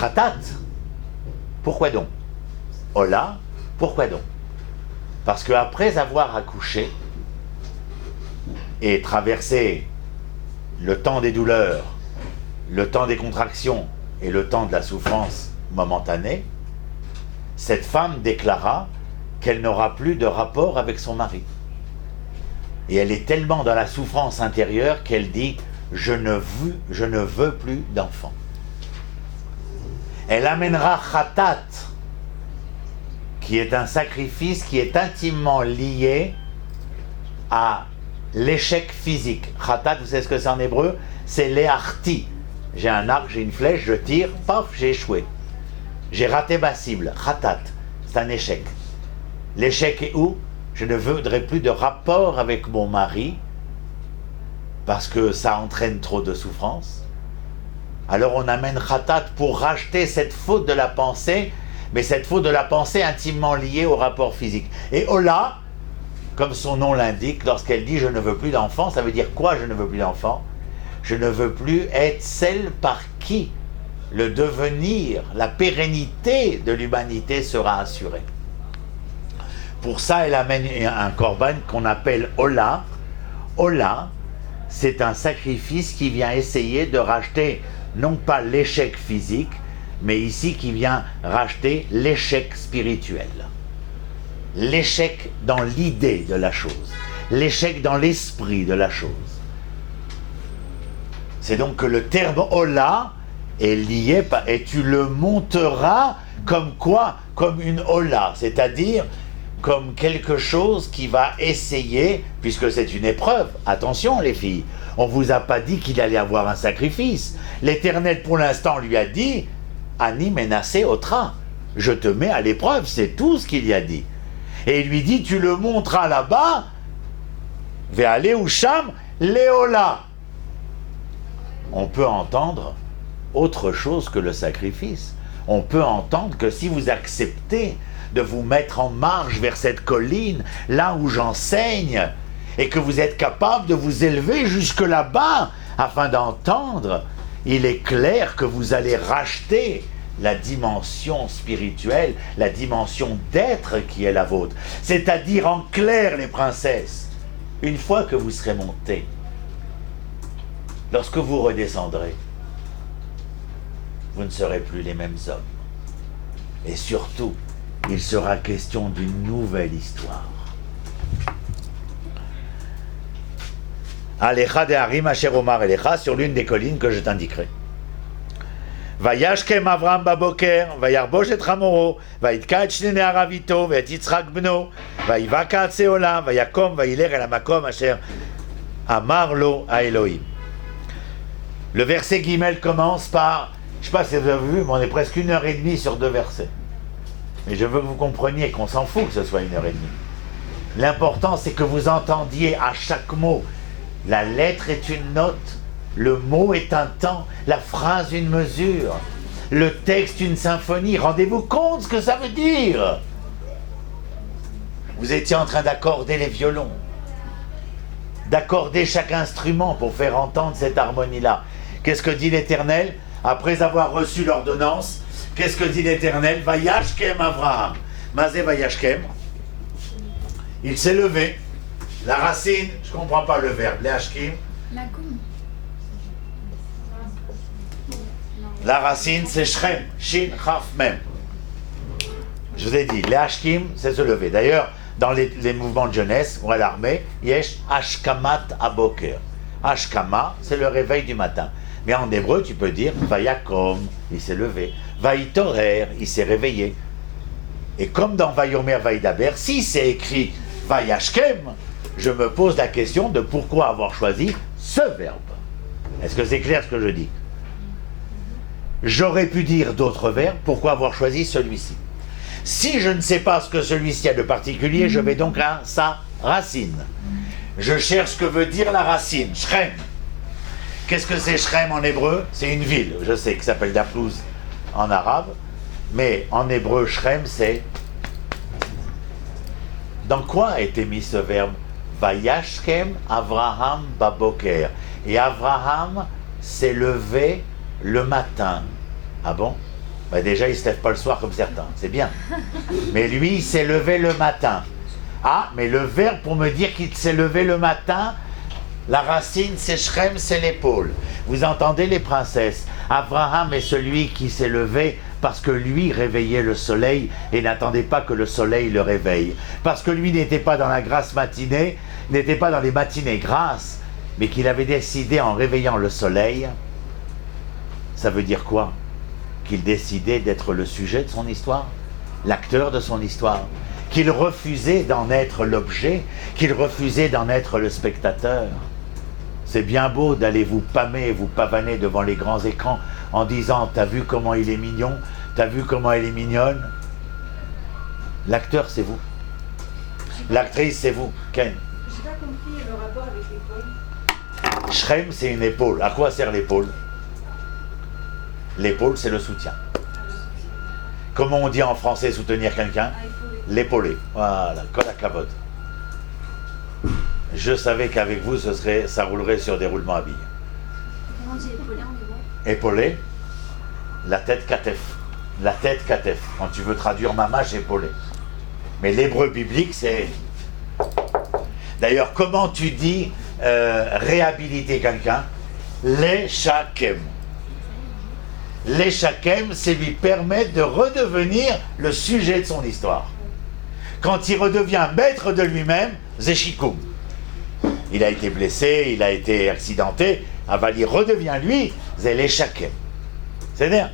Khatat, pourquoi donc? Ola, pourquoi donc? Parce qu'après avoir accouché et traversé le temps des douleurs, le temps des contractions et le temps de la souffrance momentanée, cette femme déclara qu'elle n'aura plus de rapport avec son mari. Et elle est tellement dans la souffrance intérieure qu'elle dit « je ne veux plus d'enfant ». Elle amènera Khatat, qui est un sacrifice qui est intimement lié à l'échec physique. Khatat, vous savez ce que c'est en hébreu? C'est l'éarti. J'ai un arc, j'ai une flèche, je tire, paf, j'ai échoué. J'ai raté ma cible. Khatat, c'est un échec. L'échec est où? Je ne voudrais plus de rapport avec mon mari parce que ça entraîne trop de souffrance. Alors on amène Khatat pour racheter cette faute de la pensée, mais cette faute de la pensée intimement liée au rapport physique. Et Ola, comme son nom l'indique, lorsqu'elle dit « je ne veux plus d'enfant », ça veut dire quoi, je ne veux plus d'enfant? Je ne veux plus être celle par qui le devenir, la pérennité de l'humanité sera assurée. Pour ça, elle amène un korban qu'on appelle Ola. Ola, c'est un sacrifice qui vient essayer de racheter non pas l'échec physique, mais ici qui vient racheter l'échec spirituel. L'échec dans l'idée de la chose, l'échec dans l'esprit de la chose. C'est donc que le terme Ola est lié, et tu le monteras comme quoi? Comme une Ola, c'est-à-dire comme quelque chose qui va essayer, puisque c'est une épreuve. Attention les filles, on ne vous a pas dit qu'il allait avoir un sacrifice. L'Éternel pour l'instant lui a dit « Ani menacé otra », je te mets à l'épreuve, c'est tout ce qu'il y a dit. Et il lui dit « Tu le monteras là-bas, vers aller où Sham, Léola ». On peut entendre autre chose que le sacrifice. On peut entendre que si vous acceptez de vous mettre en marche vers cette colline, là où j'enseigne, et que vous êtes capable de vous élever jusque là-bas, afin d'entendre, il est clair que vous allez racheter la dimension spirituelle, la dimension d'être qui est la vôtre. C'est-à-dire, en clair, les princesses, une fois que vous serez montées, lorsque vous redescendrez, vous ne serez plus les mêmes hommes. Et surtout, il sera question d'une nouvelle histoire. Alecha de Harim Asher Omar Elecha, sur l'une des collines que je t'indiquerai. Vayashkem Avram baboker, vayarbosh et Hamoro, vayitka et shnei ne'arav ito, vayet Yitzchak bno, vayivaka atse olam, vayakom vayiler el hamakom asher amar lo à Elohim. Le verset Guimel commence par, je ne sais pas si vous avez vu, mais on est presque 1h30 sur 2 versets. Mais je veux que vous compreniez qu'on s'en fout que ce soit 1h30. L'important, c'est que vous entendiez à chaque mot. La lettre est une note, le mot est un temps, la phrase une mesure. le texte d'une symphonie. Rendez-vous compte ce que ça veut dire. Vous étiez en train d'accorder les violons, d'accorder chaque instrument pour faire entendre cette harmonie-là. Qu'est-ce que dit l'Éternel? Après avoir reçu l'ordonnance, qu'est-ce que dit l'Éternel? Vayashkem Avraham. Mazé Vayashkem. Il s'est levé. La racine, je ne comprends pas le verbe. Leashkim. La racine, c'est Shrem. Shin, Chaf, Mem. Je vous ai dit, Leashkim, c'est se lever. D'ailleurs, dans les mouvements de jeunesse ou à l'armée, Yesh Ashkamat Aboker. Ashkama, c'est le réveil du matin. Mais en hébreu, tu peux dire Vayakom, il s'est levé. Vaïtorer, il s'est réveillé. Et comme dans Vayomer Vaïdaber, si c'est écrit Vayashkem, je me pose la question de pourquoi avoir choisi ce verbe. Est-ce que c'est clair ce que je dis? J'aurais pu dire d'autres verbes, pourquoi avoir choisi celui-ci? Si je ne sais pas ce que celui-ci a de particulier, je vais donc à sa racine. Je cherche ce que veut dire la racine, Shrem. Qu'est-ce que c'est Shrem en hébreu? C'est une ville, je sais, qui s'appelle Daplouse en arabe, mais en hébreu, Shrem, c'est... Dans quoi a été mis ce verbe? Vayashkem Avraham Baboker. Et Avraham s'est levé le matin. Ah bon? Ben déjà, il ne se lève pas le soir comme certains, c'est bien. Mais lui, il s'est levé le matin. Ah, mais le verbe pour me dire qu'il s'est levé le matin, la racine, c'est Shrem, c'est l'épaule. Vous entendez les princesses? Abraham est celui qui s'est levé parce que lui réveillait le soleil et n'attendait pas que le soleil le réveille. Parce que lui n'était pas dans la grasse matinée, n'était pas dans les matinées grasses, mais qu'il avait décidé en réveillant le soleil. Ça veut dire quoi? Qu'il décidait d'être le sujet de son histoire, l'acteur de son histoire, qu'il refusait d'en être l'objet, qu'il refusait d'en être le spectateur. C'est bien beau d'aller vous pâmer et vous pavaner devant les grands écrans en disant « T'as vu comment il est mignon? T'as vu comment elle est mignonne ?» L'acteur, c'est vous. L'actrice, c'est vous. Ken. J'ai pas compris le rapport avec l'épaule. Shrem, c'est une épaule. À quoi sert l'épaule? L'épaule, c'est le soutien. Comment on dit en français soutenir quelqu'un? L'épauler. Voilà, colle à cavote. Je savais qu'avec vous, ça roulerait sur des roulements à billes. Comment on dit épauler en hébreu? Épauler, la tête katef. La tête katef. Quand tu veux traduire mamash, épauler. Mais l'hébreu biblique, c'est... D'ailleurs, comment tu dis réhabiliter quelqu'un? L'échakem. L'échakem, c'est lui permettre de redevenir le sujet de son histoire. Quand il redevient maître de lui-même, zéchikoum. Il a été blessé, il a été accidenté, il redevient lui, c'est l'échakem. C'est-à-dire,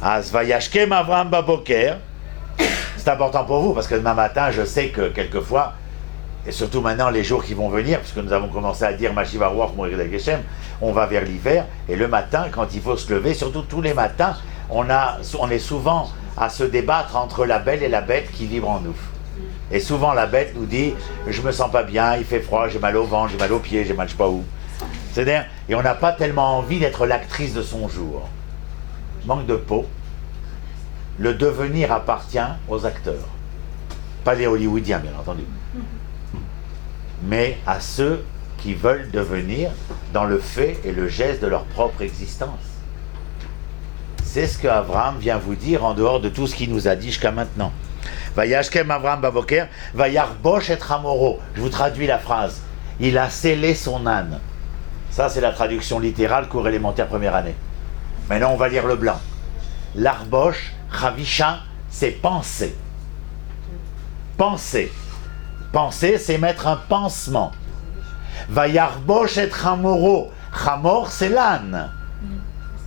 Vayashkem Avraham Baboker, c'est important pour vous, parce que demain matin, je sais que quelquefois, et surtout maintenant les jours qui vont venir, puisque nous avons commencé à dire Mashiach Baruch Moed Geshem, on va vers l'hiver, et le matin, quand il faut se lever, surtout tous les matins, on est souvent à se débattre entre la belle et la bête qui vibre en nous. Et souvent la bête nous dit « je me sens pas bien, il fait froid, j'ai mal au ventre, j'ai mal aux pieds, j'ai mal je sais pas où ». C'est-à-dire, et on n'a pas tellement envie d'être l'actrice de son jour. Manque de peau. Le devenir appartient aux acteurs. Pas les hollywoodiens, bien entendu. Mais à ceux qui veulent devenir dans le fait et le geste de leur propre existence. C'est ce qu'Abraham vient vous dire en dehors de tout ce qu'il nous a dit jusqu'à maintenant. Vayashkem Avraham Baboker, Vayarbosh et Hamoro. Je vous traduis la phrase. Il a scellé son âne. Ça, c'est la traduction littérale, cours élémentaire première année. Maintenant, on va lire le blanc. L'arbosh, Chavisha, c'est penser. Penser. Penser, c'est mettre un pansement. Vayarbosh et Hamoro. Hamor, c'est l'âne.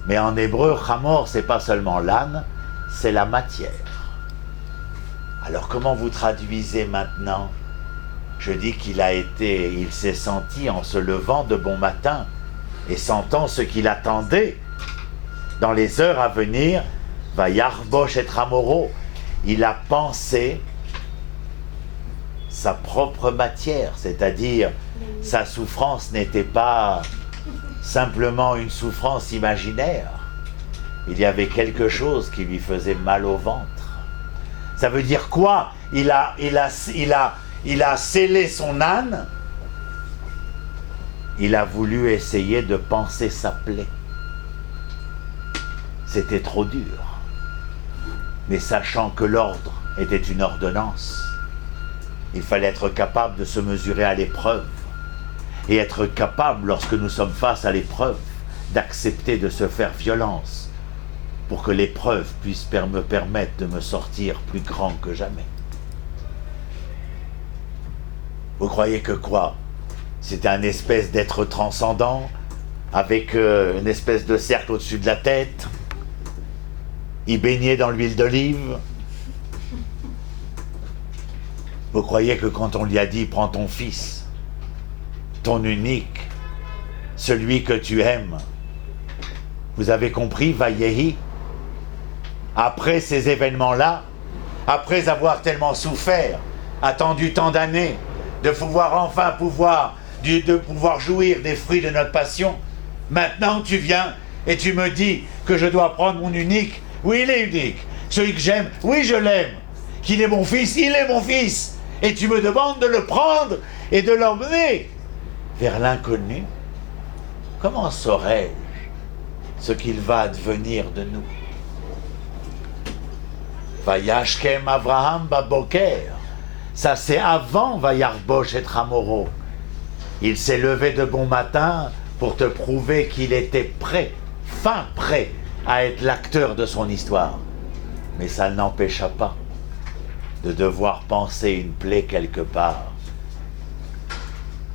Mais en hébreu, Hamor, c'est pas seulement l'âne, c'est la matière. Alors comment vous traduisez maintenant? Je dis il s'est senti en se levant de bon matin et sentant ce qu'il attendait dans les heures à venir, Vayarbosh et Hamoro. Il a pensé sa propre matière, c'est-à-dire sa souffrance n'était pas simplement une souffrance imaginaire, il y avait quelque chose qui lui faisait mal au ventre. Ça veut dire quoi? Il a scellé son âne. Il a voulu essayer de panser sa plaie. C'était trop dur. Mais sachant que l'ordre était une ordonnance, il fallait être capable de se mesurer à l'épreuve et être capable, lorsque nous sommes face à l'épreuve, d'accepter de se faire violence pour que l'épreuve puisse me permettre de me sortir plus grand que jamais. Vous croyez que quoi? C'était un espèce d'être transcendant avec une espèce de cercle au-dessus de la tête? Il baignait dans l'huile d'olive? Vous croyez que quand on lui a dit « Prends ton fils, ton unique, celui que tu aimes », vous avez compris, Vayehi? Après ces événements-là, après avoir tellement souffert, attendu tant d'années, de pouvoir de pouvoir jouir des fruits de notre passion, maintenant tu viens et tu me dis que je dois prendre mon unique. Oui, il est unique. Celui que j'aime, oui, je l'aime. Qu'il est mon fils, il est mon fils. Et tu me demandes de le prendre et de l'emmener vers l'inconnu. Comment saurais-je ce qu'il va advenir de nous? Vayashkem Avraham Baboker. Ça, c'est avant Vayarbosh et Hamoro. Il s'est levé de bon matin pour te prouver qu'il était prêt, fin prêt, à être l'acteur de son histoire. Mais ça ne l'empêcha pas de devoir penser une plaie quelque part.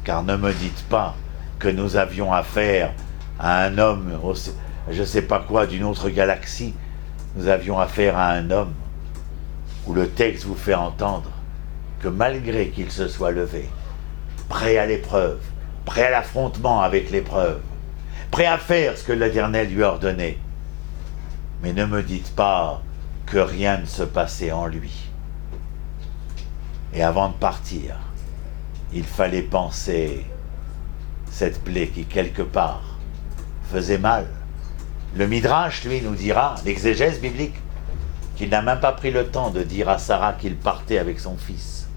Car ne me dites pas que nous avions affaire à un homme, je ne sais pas quoi, d'une autre galaxie. Nous avions affaire à un homme où le texte vous fait entendre que malgré qu'il se soit levé, prêt à l'épreuve, prêt à l'affrontement avec l'épreuve, prêt à faire ce que l'Éternel lui a ordonné, mais ne me dites pas que rien ne se passait en lui. Et avant de partir, il fallait penser cette plaie qui, quelque part, faisait mal. Le Midrash, lui, nous dira, l'exégèse biblique, qu'il n'a même pas pris le temps de dire à Sarah qu'il partait avec son fils.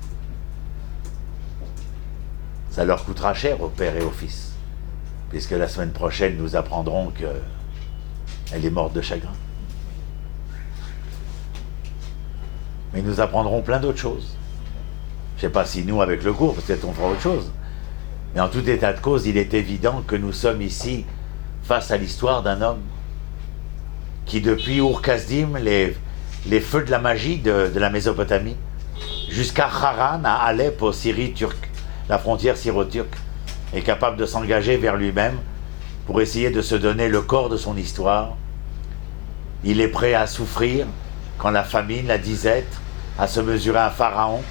Ça leur coûtera cher au père et au fils, puisque la semaine prochaine, nous apprendrons qu'elle est morte de chagrin. Mais nous apprendrons plein d'autres choses. Je ne sais pas si nous, avec le cours, peut-être on fera autre chose. Mais en tout état de cause, il est évident que nous sommes ici face à l'histoire d'un homme qui, depuis Ur-Kasdim, les feux de la magie de la Mésopotamie, jusqu'à Haran, à Alep, au Syrie turque, la frontière syro-turque, est capable de s'engager vers lui-même pour essayer de se donner le corps de son histoire. Il est prêt à souffrir quand la famine, la disette, à se mesurer à un pharaon,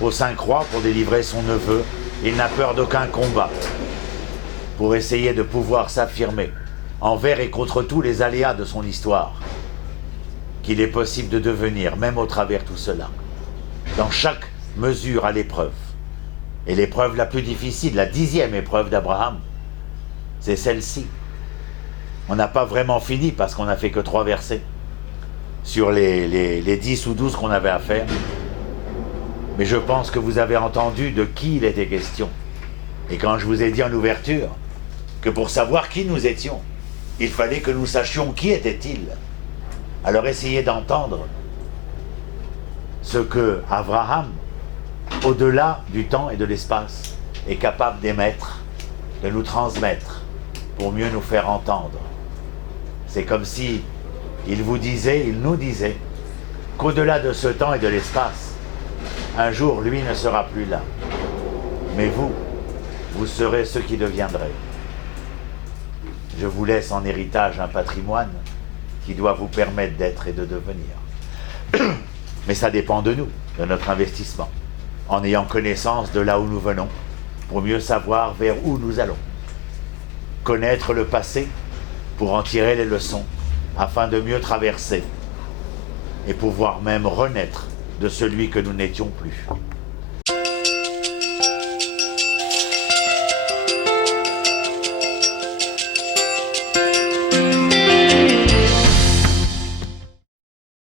aux 5 rois pour délivrer son neveu. Il n'a peur d'aucun combat pour essayer de pouvoir s'affirmer envers et contre tous les aléas de son histoire qu'il est possible de devenir, même au travers tout cela, dans chaque mesure à l'épreuve. Et l'épreuve la plus difficile, la 10e épreuve d'Abraham, c'est celle-ci. On n'a pas vraiment fini parce qu'on n'a fait que 3 versets sur les 10 ou 12 qu'on avait à faire. Mais je pense que vous avez entendu de qui il était question. Et quand je vous ai dit en ouverture que pour savoir qui nous étions, il fallait que nous sachions qui était-il. Alors essayez d'entendre ce que Abraham, au-delà du temps et de l'espace, est capable d'émettre, de nous transmettre, pour mieux nous faire entendre. C'est comme si il nous disait, qu'au-delà de ce temps et de l'espace, un jour, lui ne sera plus là. Mais vous serez ce qui deviendrez. Je vous laisse en héritage un patrimoine qui doit vous permettre d'être et de devenir. Mais ça dépend de nous, de notre investissement, en ayant connaissance de là où nous venons, pour mieux savoir vers où nous allons. Connaître le passé pour en tirer les leçons, afin de mieux traverser et pouvoir même renaître de celui que nous n'étions plus.